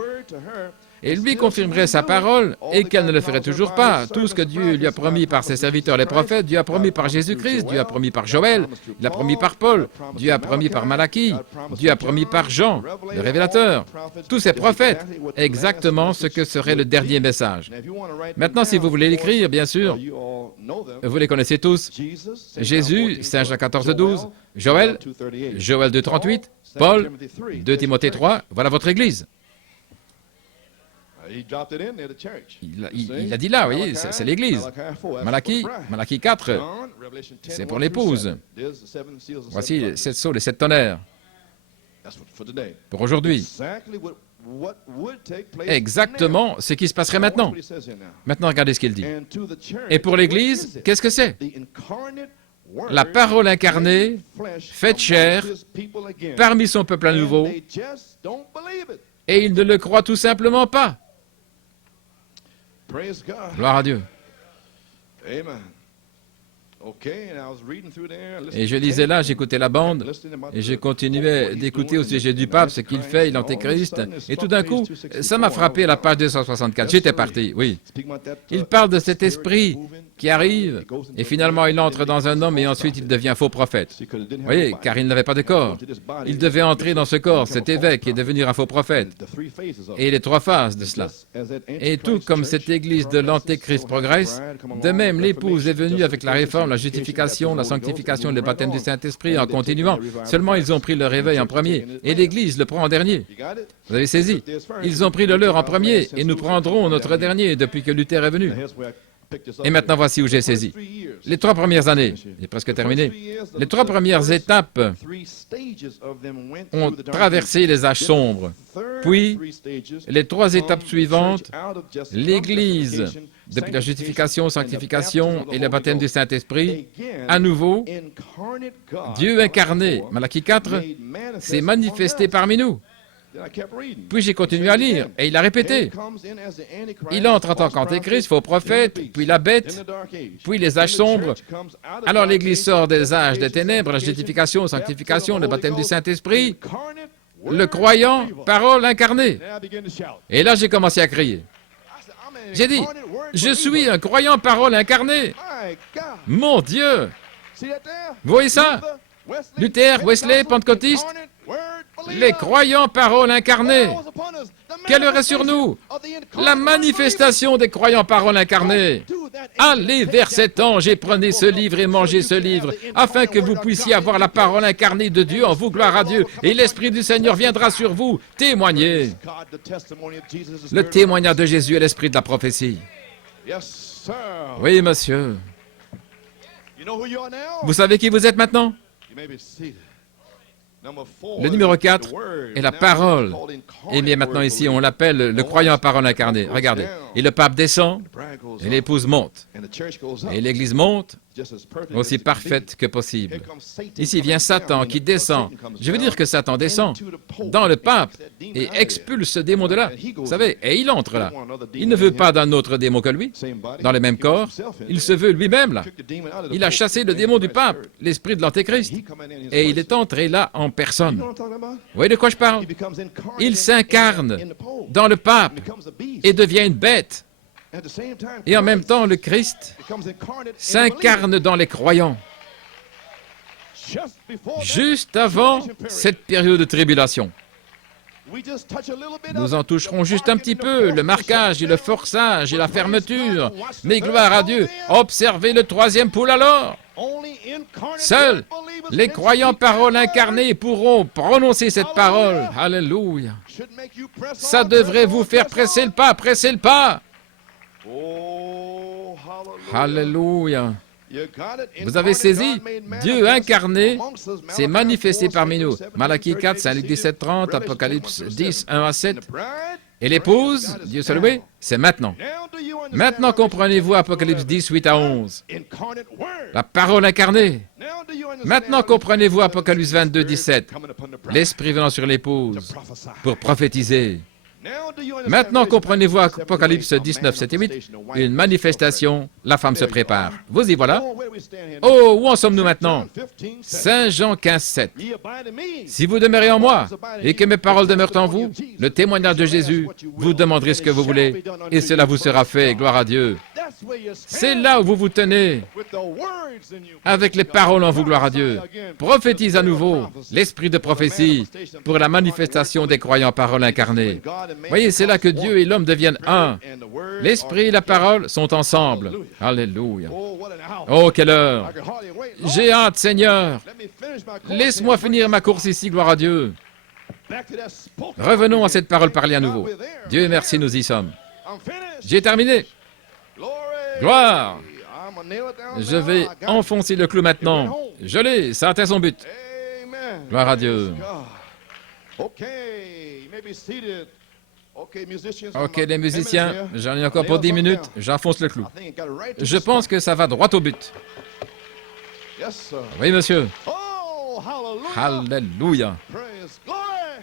et lui confirmerait sa parole et qu'elle ne le ferait toujours pas. Tout ce que Dieu lui a promis par ses serviteurs les prophètes, Dieu a promis par Jésus-Christ, Dieu a promis par Joël, il a promis par Paul, Dieu a promis par Malachie, Dieu a promis par Jean, le révélateur. Tous ces prophètes, exactement ce que serait le dernier message. Maintenant, si vous voulez l'écrire, bien sûr, vous les connaissez tous. Jésus, Saint Jean 14:12, Joël, Joël 2:38, Paul, 2 Timothée 3, voilà votre Église. Il a dit là, vous voyez, c'est l'Église. Malachie 4, c'est pour l'épouse. Voici les 7 sceaux, les 7 tonnerres. Pour aujourd'hui. Exactement ce qui se passerait maintenant. Maintenant, regardez ce qu'il dit. Et pour l'Église, qu'est-ce que c'est? La parole incarnée, faite chair, parmi son peuple à nouveau, et ils ne le croient tout simplement pas. Gloire à Dieu. Et je lisais là, j'écoutais la bande, et je continuais d'écouter au sujet du pape, ce qu'il fait, l'antéchrist, et tout d'un coup, ça m'a frappé à la page 264. J'étais parti, oui. Il parle de cet esprit qui arrive, et finalement il entre dans un homme, et ensuite il devient faux prophète. Vous voyez, car il n'avait pas de corps. Il devait entrer dans ce corps, cet évêque, et devenir un faux prophète. Et les 3 phases de cela. Et tout comme cette église de l'antéchrist progresse, de même l'épouse est venue avec la réforme, la justification, la sanctification et le baptême du Saint-Esprit en continuant. Seulement, ils ont pris le réveil en premier, et l'Église le prend en dernier. Vous avez saisi? Ils ont pris le leur en premier, et nous prendrons notre dernier depuis que Luther est venu. Et maintenant, voici où j'ai saisi. Les 3 premières années, j'ai presque terminé, les 3 premières étapes ont traversé les âges sombres. Puis, les 3 étapes suivantes, l'Église, depuis la justification, sanctification et le baptême du Saint-Esprit, à nouveau, Dieu incarné, Malachie 4, s'est manifesté parmi nous. Puis j'ai continué à lire, et il a répété. Il entre en tant qu'antéchrist, faux prophète, puis la bête, puis les âges sombres. Alors l'Église sort des âges des ténèbres, la justification, la sanctification, le baptême du Saint-Esprit, le croyant, parole incarnée. Et là j'ai commencé à crier. J'ai dit, je suis un croyant, parole incarnée. Mon Dieu! Vous voyez ça? Luther, Wesley, Pentecôtiste, les croyants, parole incarnée. Quelle heure est sur nous? La manifestation des croyants, parole incarnée. Allez vers cet ange et prenez ce livre et mangez ce livre, afin que vous puissiez avoir la parole incarnée de Dieu en vous, gloire à Dieu, et l'Esprit du Seigneur viendra sur vous. Témoignez. Le témoignage de Jésus est l'esprit de la prophétie. Oui, monsieur. Vous savez qui vous êtes maintenant? Le numéro 4 est la parole. Et bien maintenant ici, on l'appelle le croyant à parole incarnée. Regardez. Et le pape descend, et l'épouse monte. Et l'église monte, aussi parfaite que possible. Ici vient Satan qui descend. Je veux dire que Satan descend dans le pape et expulse ce démon de là. Vous savez, et il entre là. Il ne veut pas d'un autre démon que lui, dans le même corps. Il se veut lui-même là. Il a chassé le démon du pape, l'esprit de l'antéchrist. Et il est entré là en personne. Vous voyez de quoi je parle? Il s'incarne dans le pape et devient une bête. Et en même temps, le Christ s'incarne dans les croyants. Juste avant cette période de tribulation. Nous en toucherons juste un petit peu, le marquage et le forçage et la fermeture. Mais gloire à Dieu, observez le troisième poule alors. Seuls les croyants parole incarnée pourront prononcer cette parole. Alléluia. Ça devrait vous faire presser le pas, presser le pas. Alléluia. Vous avez saisi, Dieu incarné s'est manifesté parmi nous. Malachie 4, Saint Luc 17, 30, Apocalypse 10, 1 à 7. Et l'épouse, Dieu soit loué, c'est maintenant. Maintenant comprenez-vous Apocalypse 10, 8 à 11. La parole incarnée. Maintenant comprenez-vous Apocalypse 22, 17. L'Esprit venant sur l'épouse pour prophétiser. Maintenant comprenez-vous Apocalypse 19, 7 et 8, une manifestation, la femme se prépare. Vous y voilà. Oh, où en sommes-nous maintenant? Saint Jean 15, 7. Si vous demeurez en moi et que mes paroles demeurent en vous, le témoignage de Jésus, vous demanderez ce que vous voulez et cela vous sera fait, gloire à Dieu. C'est là où vous vous tenez, avec les paroles en vous, gloire à Dieu. Prophétise à nouveau l'esprit de prophétie pour la manifestation des croyants paroles incarnées. Voyez, c'est là que Dieu et l'homme deviennent un. L'esprit et la parole sont ensemble. Alléluia. Oh, quelle heure! J'ai hâte, Seigneur. Laisse-moi finir ma course ici, gloire à Dieu. Revenons à cette parole parlée à nouveau. Dieu merci, nous y sommes. J'ai terminé. Gloire! Je vais enfoncer le clou maintenant. Je l'ai, ça atteint son but. Gloire à Dieu. Ok, les musiciens, j'en ai encore pour 10 minutes, j'enfonce le clou. Je pense que ça va droit au but. Oui, monsieur. Alléluia.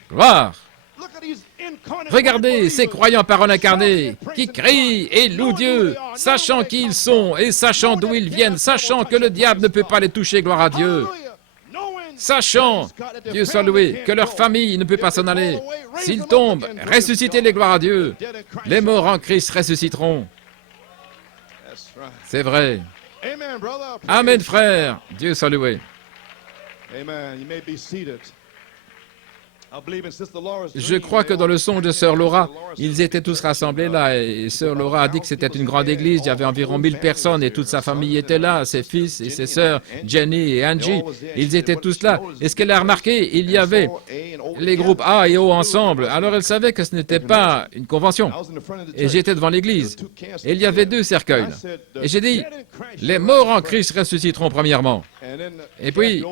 Gloire. Regardez ces croyants paroles incarnées qui crient et louent Dieu, sachant qui ils sont et sachant d'où ils viennent, sachant que le diable ne peut pas les toucher, gloire à Dieu. Sachant, Dieu soit loué, que leur famille ne peut pas s'en aller. S'ils tombent, ressuscitez-les, gloire à Dieu. Les morts en Christ ressusciteront. C'est vrai. Amen, frère. Dieu soit loué. Je crois que dans le songe de Sœur Laura, ils étaient tous rassemblés là, et Sœur Laura a dit que c'était une grande église, il y avait environ 1000 personnes, et toute sa famille était là, ses fils et ses sœurs, Jenny et Angie, ils étaient tous là. Et ce qu'elle a remarqué, il y avait les groupes A et O ensemble, alors elle savait que ce n'était pas une convention. Et j'étais devant l'église, et il y avait 2 cercueils. Et j'ai dit, les morts en Christ ressusciteront premièrement. Et puis,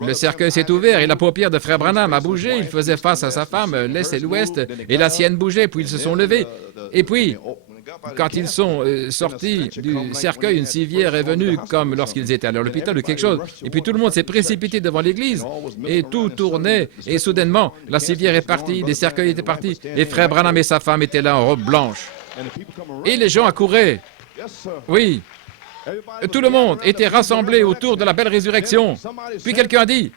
le cercueil s'est ouvert et la paupière de Frère Branham a bougé, il faisait face à sa femme, l'est et l'ouest, et la sienne bougeait, puis ils se sont levés. Et puis, quand ils sont sortis du cercueil, une civière est venue, comme lorsqu'ils étaient à l'hôpital ou quelque chose. Et puis tout le monde s'est précipité devant l'église, et tout tournait, et soudainement, la civière est partie, les cercueils étaient partis, et Frère Branham et sa femme étaient là en robe blanche. Et les gens accouraient. Oui. Tout le monde était rassemblé autour de la belle résurrection. Puis quelqu'un a dit,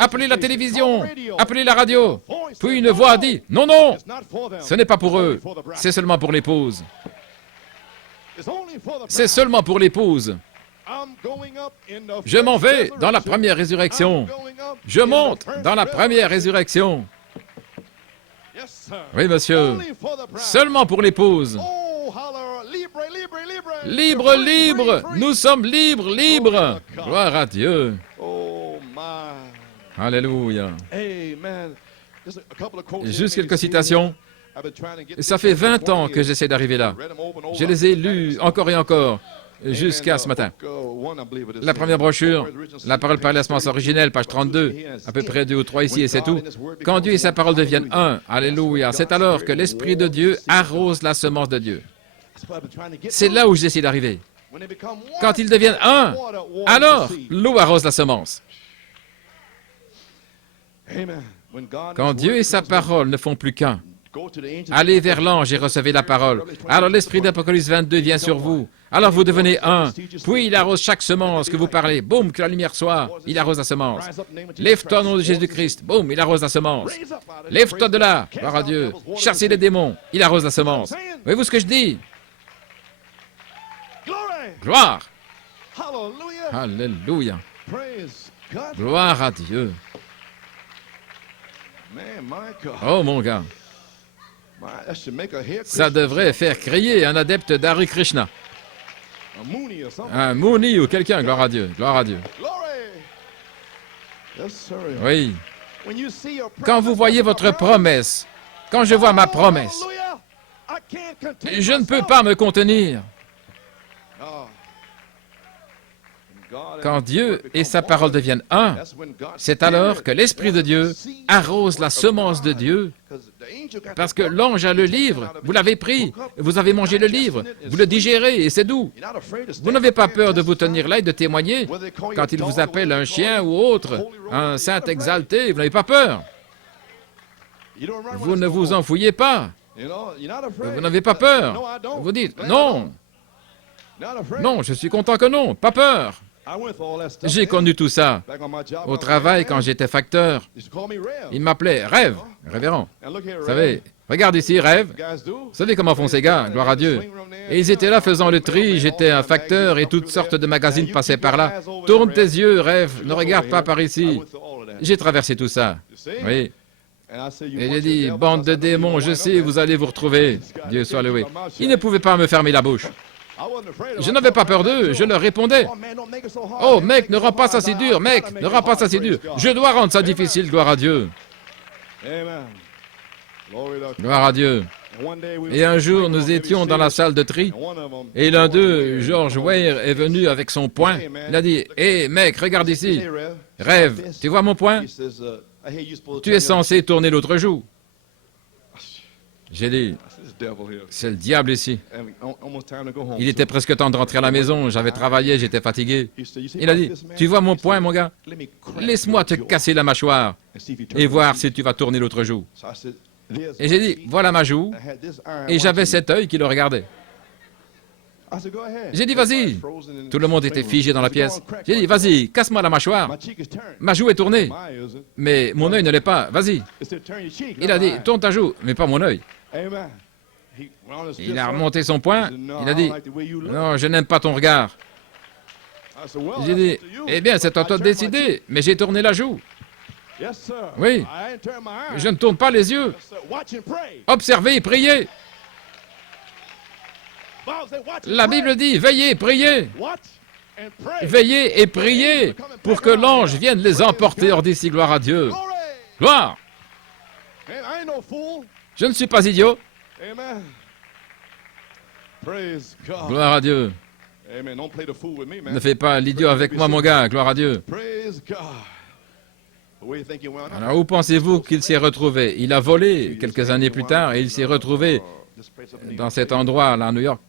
appelez la télévision, appelez la radio. Puis une voix a dit, non, non, ce n'est pas pour eux, c'est seulement pour l'épouse. C'est seulement pour l'épouse. Je m'en vais dans la première résurrection. Je monte dans la première résurrection. Oui, monsieur, seulement pour l'épouse. Libre, libre, nous sommes libres, libres. Gloire à Dieu. Alléluia. Juste quelques citations. Ça fait 20 ans que j'essaie d'arriver là. Je les ai lus encore et encore, jusqu'à ce matin. La première brochure, la parole par la semence originelle, page 32, à peu près 2 ou 3 ici et c'est tout. Quand Dieu et sa parole deviennent un, alléluia, c'est alors que l'Esprit de Dieu arrose la semence de Dieu. C'est là où j'essaie d'arriver. Quand ils deviennent un, alors l'eau arrose la semence. Quand Dieu et sa parole ne font plus qu'un, allez vers l'ange et recevez la parole. Alors l'esprit d'Apocalypse 22 vient sur vous. Alors vous devenez un. Puis il arrose chaque semence que vous parlez. Boum, que la lumière soit. Il arrose la semence. Lève-toi au nom de Jésus-Christ. Boum, il arrose la semence. Lève-toi de là. Gloire à Dieu. Chassez les démons. Il arrose la semence. Voyez-vous ce que je dis? Gloire. Alléluia. Gloire à Dieu. Man, my God. Oh mon gars, That should make a hair ça devrait faire crier un adepte d'Hare Krishna. a Mooney or something. Un Mouni ou quelqu'un, gloire à Dieu, gloire à Dieu. Glory. Yes, sir. Oui, When you see your quand vous voyez votre promesse, quand je vois ma promesse, Hallelujah, I can't contain je ne peux myself. pas me contenir. Oh. God Quand and Dieu Word et become sa one. parole deviennent un, That's when God c'est alors que Spirit l'Esprit de Dieu wants to see arrose la of semence de God. Dieu, 'Cause the angel got parce the que book, l'ange a le he taken livre, out of vous it, l'avez pris, book up, vous avez mangé le livre, vous le digérez et c'est doux. you're not afraid to stand Vous n'avez up pas there and peur de vous testify. tenir là et de témoigner Whether they call you quand a il vous dog or appelle whether un they call chien you ou a autre, holy roller, un you're not saint afraid. exalté, vous n'avez pas peur. You don't run when Vous it's ne go vous home. enfouillez pas, You know, you're not afraid. vous n'avez pas No, peur. I don't. Vous dites, Glad I non, don't. Not afraid. non, je suis content que non, pas peur. I went through all that stuff, J'ai man. connu tout ça. Back on my job, I Au was travail, like, quand man, j'étais facteur, they used to call me Rev. il m'appelait Rêve, révérend. And look here, Vous Rev. savez, regarde ici, Rêve. The guys do. Vous savez comment font ces gars, gloire à Dieu. Et ils étaient là faisant le tri, j'étais un facteur et toutes sortes de magazines passaient par là. Tourne tes yeux, Rêve, ne regarde pas par ici. J'ai traversé tout ça. Oui. Et j'ai dit, bande de démons, je sais, vous allez vous retrouver. Dieu soit loué. Ils ne pouvaient pas me fermer la bouche. Je n'avais pas peur d'eux, je leur répondais. Oh mec, ne rends pas ça si dur, mec, ne rends pas ça si dur. Je dois rendre ça difficile, gloire à Dieu. Gloire à Dieu. Et un jour, nous étions dans la salle de tri, et l'un d'eux, George Weir, est venu avec son poing. Il a dit, hé mec, regarde ici. Rêve, tu vois mon poing? Tu es censé tourner l'autre joue. J'ai dit, c'est le diable ici. Il était presque temps de rentrer à la maison, j'avais travaillé, j'étais fatigué. Il a dit, tu vois mon poing, mon gars? Laisse-moi te casser la mâchoire et voir si tu vas tourner l'autre joue. Et j'ai dit, voilà ma joue, et j'avais cet œil qui le regardait. J'ai dit, vas-y. Tout le monde était figé dans la pièce. J'ai dit, vas-y, casse-moi la mâchoire. Ma joue est tournée, mais mon œil ne l'est pas. Vas-y. Il a dit, tourne ta joue, mais pas mon œil. Il a remonté son poing. Il a dit, non, je n'aime pas ton regard. J'ai dit, eh bien, c'est à toi de décider, mais j'ai tourné la joue. Oui. Je ne tourne pas les yeux. Observez et priez. La Bible dit, veillez et priez. Veillez et priez pour que l'ange vienne les emporter hors d'ici, gloire à Dieu. Gloire. Je ne suis pas idiot. Gloire à Dieu. Ne fais pas l'idiot avec moi, mon gars. Gloire à Dieu. Alors, où pensez-vous qu'il s'est retrouvé? Il a volé quelques années plus tard et il s'est retrouvé dans cet endroit, là, à New York.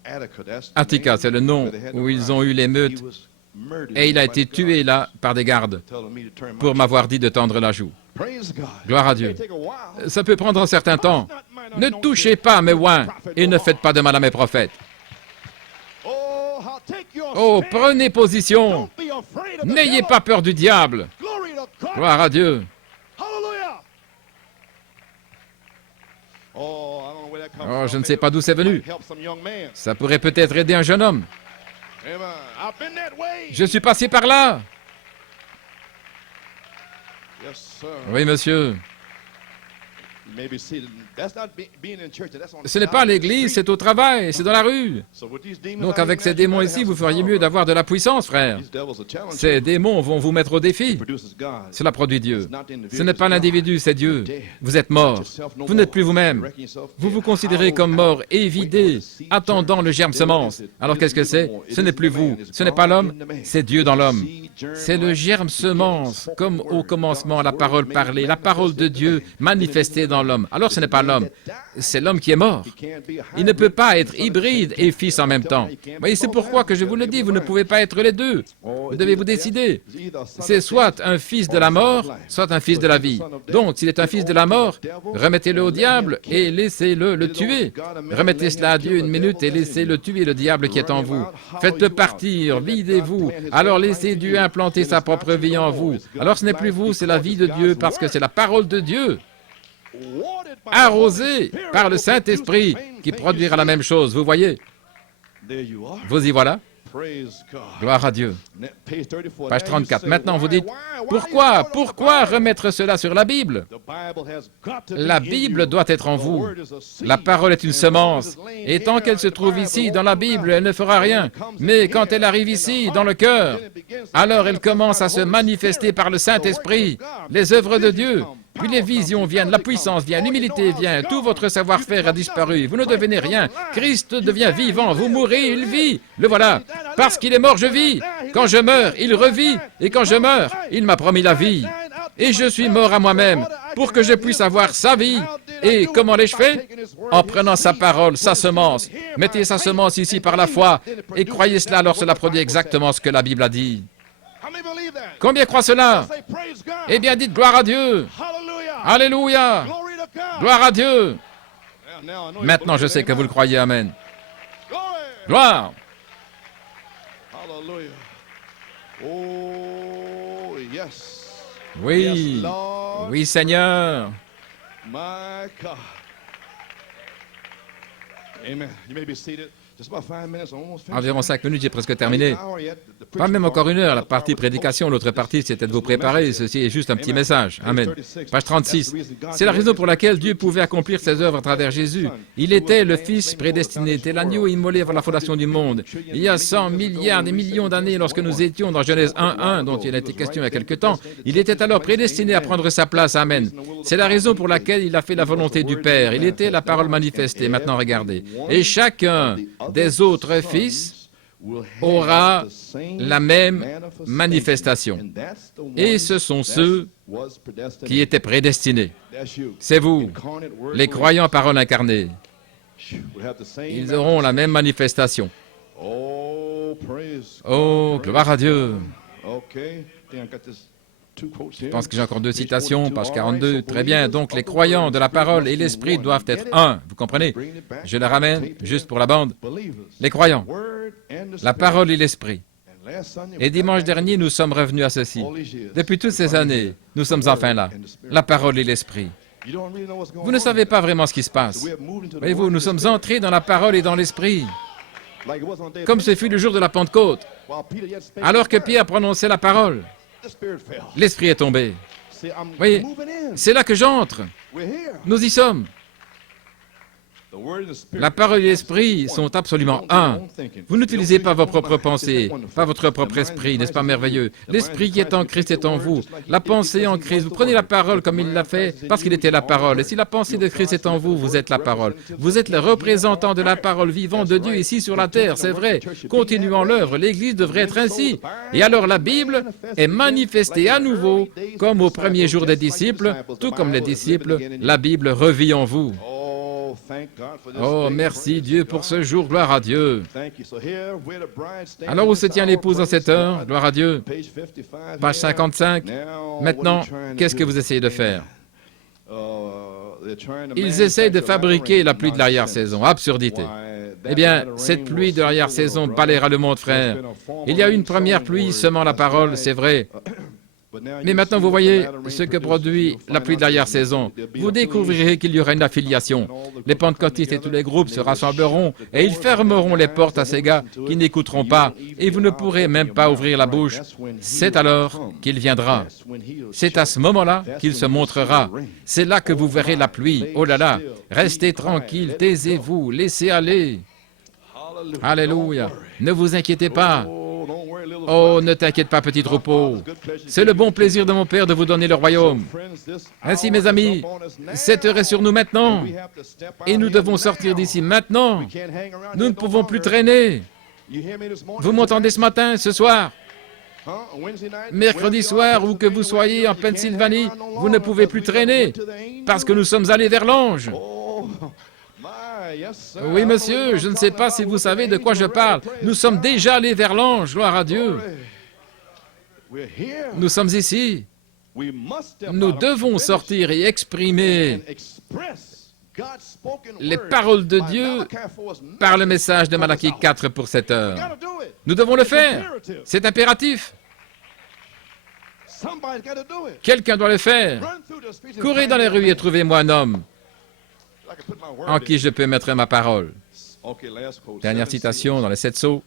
Attica, c'est le nom où ils ont eu l'émeute. Et il a été tué là par des gardes pour m'avoir dit de tendre la joue. Gloire à Dieu. Ça peut prendre un certain temps. Ne touchez pas à mes oins et ne faites pas de mal à mes prophètes. Oh, prenez position. N'ayez pas peur du diable. Gloire à Dieu. Oh, je ne sais pas d'où c'est venu. Ça pourrait peut-être aider un jeune homme. Je suis passé par là. Oui, monsieur. Ce n'est pas à l'église, c'est au travail, c'est dans la rue. Donc avec ces démons ici, vous feriez mieux d'avoir de la puissance, frère. Ces démons vont vous mettre au défi. Cela produit Dieu. Ce n'est pas l'individu, c'est Dieu. Vous êtes mort. Vous n'êtes plus vous-même. Vous vous considérez comme mort et vidé, attendant le germe semence. Alors qu'est-ce que c'est? Ce n'est plus vous. Ce n'est pas l'homme, c'est Dieu dans l'homme. C'est le germe semence, comme au commencement la parole parlée, la parole de Dieu manifestée dans l'homme. Alors ce n'est pas l'homme, c'est l'homme qui est mort. Il ne peut pas être hybride et fils en même temps. Et c'est pourquoi que je vous le dis, vous ne pouvez pas être les deux. Vous devez vous décider. C'est soit un fils de la mort, soit un fils de la vie. Donc, s'il est un fils de la mort, remettez-le au diable et laissez-le le tuer. Remettez cela à Dieu une minute et laissez-le tuer, le diable qui est en vous. Faites-le partir, videz-vous. Alors laissez Dieu implanter sa propre vie en vous. Alors ce n'est plus vous, c'est la vie de Dieu, parce que c'est la parole de Dieu. Arrosé par le Saint-Esprit qui produira la même chose, vous voyez. Vous y voilà. Gloire à Dieu. Page 34. Maintenant, vous dites, pourquoi remettre cela sur la Bible? La Bible doit être en vous. La parole est une semence. Et tant qu'elle se trouve ici, dans la Bible, elle ne fera rien. Mais quand elle arrive ici, dans le cœur, alors elle commence à se manifester par le Saint-Esprit, les œuvres de Dieu. Puis les visions viennent, la puissance vient, l'humilité vient, tout votre savoir-faire a disparu. Vous ne devenez rien. Christ devient vivant. Vous mourrez, il vit. Le voilà. Parce qu'il est mort, je vis. Quand je meurs, il revit. Et quand je meurs, il m'a promis la vie. Et je suis mort à moi-même pour que je puisse avoir sa vie. Et comment l'ai-je fait? En prenant sa parole, sa semence. Mettez sa semence ici par la foi et croyez cela, alors cela produit exactement ce que la Bible a dit. Combien croient cela? Eh bien, dites gloire à Dieu. Alléluia. Gloire à Dieu. Maintenant, je sais que vous le croyez. Amen. Gloire. Oui. Oui, Seigneur. Amen. You may be seated. Just about 5 minutes, almost finished. Environ 5 minutes, j'ai presque terminé. Pas même encore 1 heure, la partie prédication, l'autre partie, c'était de vous préparer. Ceci est juste un petit message. Amen. Page 36. C'est la raison pour laquelle Dieu pouvait accomplir ses œuvres à travers Jésus. Il était le Fils prédestiné, tel l'agneau immolé avant la fondation du monde. Il y a 100 milliards, des millions d'années, lorsque nous étions dans Genèse 1.1, dont il a été question il y a quelque temps, il était alors prédestiné à prendre sa place. Amen. C'est la raison pour laquelle il a fait la volonté du Père. Il était la parole manifestée. Maintenant, regardez. Et chacun des autres fils aura la même manifestation. Et ce sont ceux qui étaient prédestinés. C'est vous, les croyants à parole incarnée. Ils auront la même manifestation. Oh, gloire à Dieu. Je pense que j'ai encore 2 citations, page 42. Très bien, donc les croyants de la parole et l'esprit doivent être un. Vous comprenez? Je la ramène juste pour la bande. Les croyants, la parole et l'esprit. Et dimanche dernier, nous sommes revenus à ceci. Depuis toutes ces années, nous sommes enfin là. La parole et l'esprit. Vous ne savez pas vraiment ce qui se passe. Voyez-vous, nous sommes entrés dans la parole et dans l'esprit. Comme ce fut le jour de la Pentecôte. Alors que Pierre prononçait la parole, l'Esprit est tombé. Voyez, c'est là que j'entre. Nous y sommes. La parole et l'esprit sont absolument un. Vous n'utilisez pas vos propres pensées, pas votre propre esprit, n'est-ce pas merveilleux? L'esprit qui est en Christ est en vous. La pensée en Christ, vous prenez la parole comme il l'a fait, parce qu'il était la parole. Et si la pensée de Christ est en vous, vous êtes la parole. Vous êtes le représentant de la parole vivante de Dieu ici sur la terre, c'est vrai. Continuons l'œuvre, l'Église devrait être ainsi. Et alors la Bible est manifestée à nouveau, comme au premier jour des disciples, tout comme les disciples, la Bible revit en vous. Oh, merci Dieu pour ce jour, gloire à Dieu. Alors où se tient l'épouse en cette heure? Gloire à Dieu. Page 55. Maintenant, qu'est-ce que vous essayez de faire? Ils essayent de fabriquer la pluie de l'arrière-saison. Absurdité. Eh bien, cette pluie de l'arrière-saison balayera le monde, frère. Il y a eu une première pluie semant la parole, c'est vrai. Mais maintenant, vous voyez ce que produit la pluie de l'arrière-saison. Vous découvrirez qu'il y aura une affiliation. Les pentecôtistes et tous les groupes se rassembleront et ils fermeront les portes à ces gars qui n'écouteront pas et vous ne pourrez même pas ouvrir la bouche. C'est alors qu'il viendra. C'est à ce moment-là qu'il se montrera. C'est là que vous verrez la pluie. Oh là là, restez tranquille, taisez-vous, laissez aller. Alléluia. Ne vous inquiétez pas. Oh, ne t'inquiète pas, petit troupeau. C'est le bon plaisir de mon Père de vous donner le royaume. Ainsi, mes amis, cette heure est sur nous maintenant. Et nous devons sortir d'ici maintenant. Nous ne pouvons plus traîner. Vous m'entendez ce matin, ce soir? Mercredi soir, où que vous soyez en Pennsylvanie, vous ne pouvez plus traîner parce que nous sommes allés vers l'ange. Oui, monsieur, je ne sais pas si vous savez de quoi je parle. Nous sommes déjà allés vers l'ange, gloire à Dieu. Nous sommes ici. Nous devons sortir et exprimer les paroles de Dieu par le message de Malachie 4 pour cette heure. Nous devons le faire. C'est impératif. Quelqu'un doit le faire. Courez dans les rues et trouvez-moi un homme en qui je peux mettre ma parole. Dernière citation dans les 7 sceaux.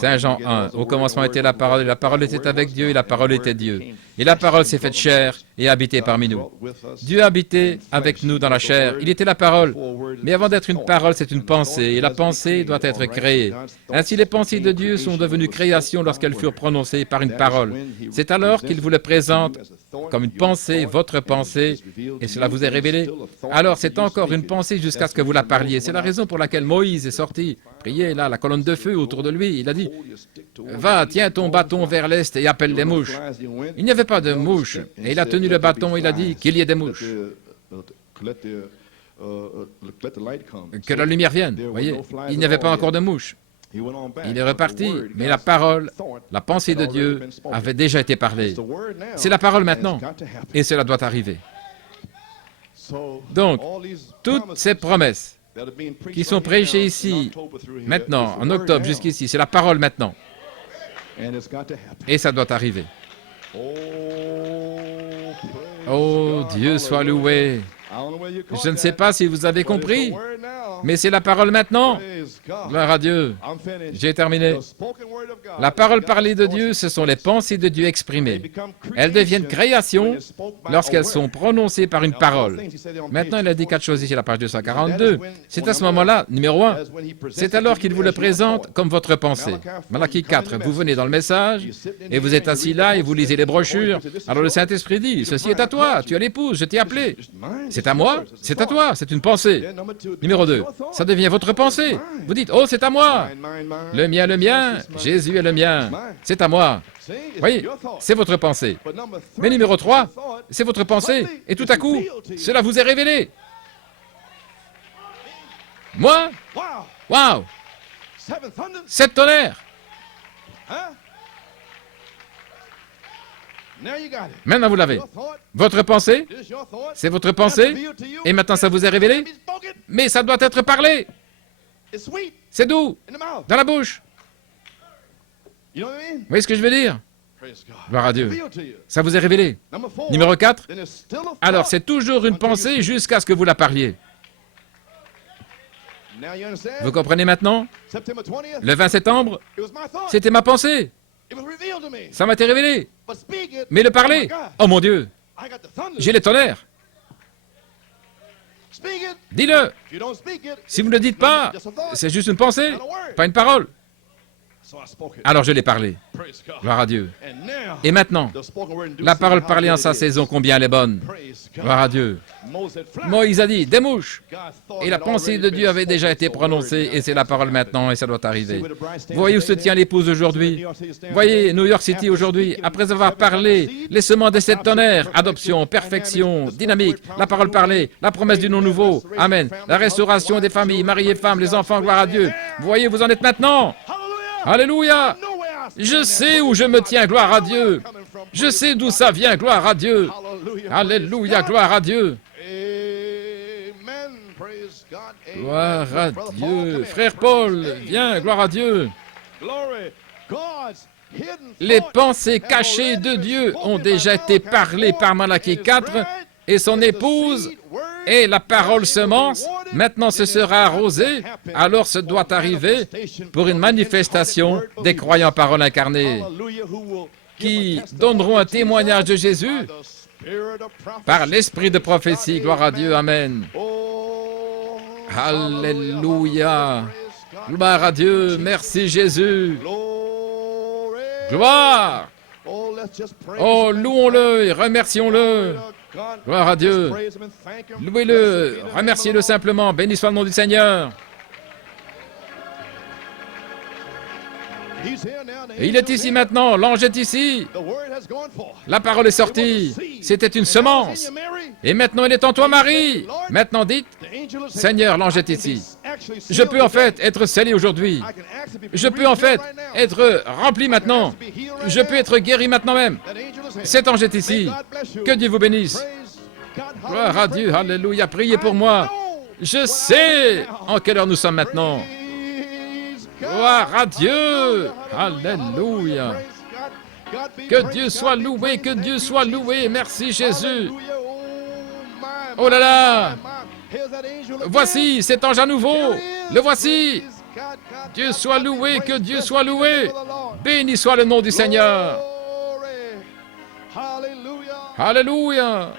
Saint Jean 1, au commencement était la parole, et la parole était avec Dieu, et la parole était Dieu. Et la parole s'est faite chair et a habité parmi nous. Dieu a habité avec nous dans la chair, il était la parole. Mais avant d'être une parole, c'est une pensée, et la pensée doit être créée. Ainsi les pensées de Dieu sont devenues créations lorsqu'elles furent prononcées par une parole. C'est alors qu'il vous le présente comme une pensée, votre pensée, et cela vous est révélé. Alors c'est encore une pensée jusqu'à ce que vous la parliez. C'est la raison pour laquelle Moïse est sorti, prier là, la colonne de feu autour de lui. Il a dit, va, tiens ton bâton vers l'est et appelle les mouches. Il n'y avait pas de mouches. Et il a tenu le bâton et il a dit qu'il y ait des mouches. Que la lumière vienne. Vous voyez, il n'y avait pas encore de mouches. Il est reparti, mais la parole, la pensée de Dieu avait déjà été parlée. C'est la parole maintenant, et cela doit arriver. Donc, toutes ces promesses qui sont prêchées ici, maintenant, en octobre jusqu'ici, c'est la parole maintenant. Et ça doit arriver. Oh, Dieu soit loué. Je ne sais pas si vous avez compris, mais c'est la parole maintenant. Gloire à Dieu. J'ai terminé. La parole parlée de Dieu, ce sont les pensées de Dieu exprimées. Elles deviennent créations lorsqu'elles sont prononcées par une parole. Maintenant, il a dit 4 choses ici à la page 242. C'est à ce moment-là, numéro 1, c'est alors qu'il vous le présente comme votre pensée. Malachie 4, vous venez dans le message et vous êtes assis là et vous lisez les brochures. Alors le Saint-Esprit dit, ceci est à toi, tu as l'épouse, je t'ai appelé. C'est à moi, c'est à toi, c'est une pensée. Numéro 2, ça devient votre pensée. Vous dites, oh, c'est à moi. Le mien, Jésus est le mien. C'est à moi. Oui, c'est votre pensée. Mais numéro 3, c'est votre pensée. Et tout à coup, cela vous est révélé. Moi? Waouh! 7 tonnerres. Maintenant, vous l'avez. Votre pensée, c'est votre pensée, et maintenant, ça vous est révélé, mais ça doit être parlé. C'est doux, dans la bouche. Vous voyez ce que je veux dire? Gloire à Dieu. Ça vous est révélé. Numéro 4, alors c'est toujours une pensée jusqu'à ce que vous la parliez. Vous comprenez maintenant? Le 20 septembre, c'était ma pensée. Ça m'a été révélé. Mais le parler, oh mon Dieu, j'ai les tonnerres. Dis-le. Si vous ne le dites pas, c'est juste une pensée, pas une parole. Alors je l'ai parlé. Gloire à Dieu. Et maintenant, la parole parlée en sa saison, combien elle est bonne. Gloire à Dieu. Moïse a dit, des mouches. Et la pensée de Dieu avait déjà été prononcée, et c'est la parole maintenant, et ça doit arriver. Vous voyez où se tient l'épouse aujourd'hui? Voyez, New York City aujourd'hui, après avoir parlé, les semences des 7 tonnerres, adoption, perfection, dynamique, la parole parlée, la promesse du nom nouveau, amen, la restauration des familles, mari et femmes, les enfants, gloire à Dieu. Vous voyez, vous en êtes maintenant. Alléluia! Je sais où je me tiens, gloire à Dieu. Je sais d'où ça vient, gloire à Dieu. Alléluia, gloire à Dieu. Gloire à Dieu. Frère Paul, viens, gloire à Dieu. Les pensées cachées de Dieu ont déjà été parlées par Malachie 4 et son épouse, et la parole semence, maintenant ce sera arrosé, alors ce doit arriver pour une manifestation des croyants parole incarnée qui donneront un témoignage de Jésus par l'esprit de prophétie. Gloire à Dieu, amen. Alléluia. Gloire à Dieu, merci Jésus. Gloire. Oh, louons-le et remercions-le. Gloire à Dieu. Louez-le, remerciez-le simplement. Béni soit le nom du Seigneur. Et il est ici maintenant, l'ange est ici. La parole est sortie. C'était une semence. Et maintenant, elle est en toi, Marie. Maintenant, dites, Seigneur, l'ange est ici. Je peux en fait être scellé aujourd'hui. Je peux en fait être rempli maintenant. Je peux être guéri maintenant même. Cet ange est ici. Que Dieu vous bénisse. Gloire à Dieu. Alléluia. Priez pour moi. Je sais en quelle heure nous sommes maintenant. Gloire à Dieu. Alléluia. Que Dieu soit loué, que Dieu soit loué. Merci Jésus. Oh là là. Voici cet ange à nouveau. Le voici. Dieu soit loué, que Dieu soit loué. Béni soit le nom du Seigneur. Alléluia.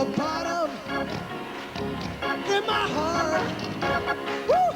the bottom in my heart. Woo!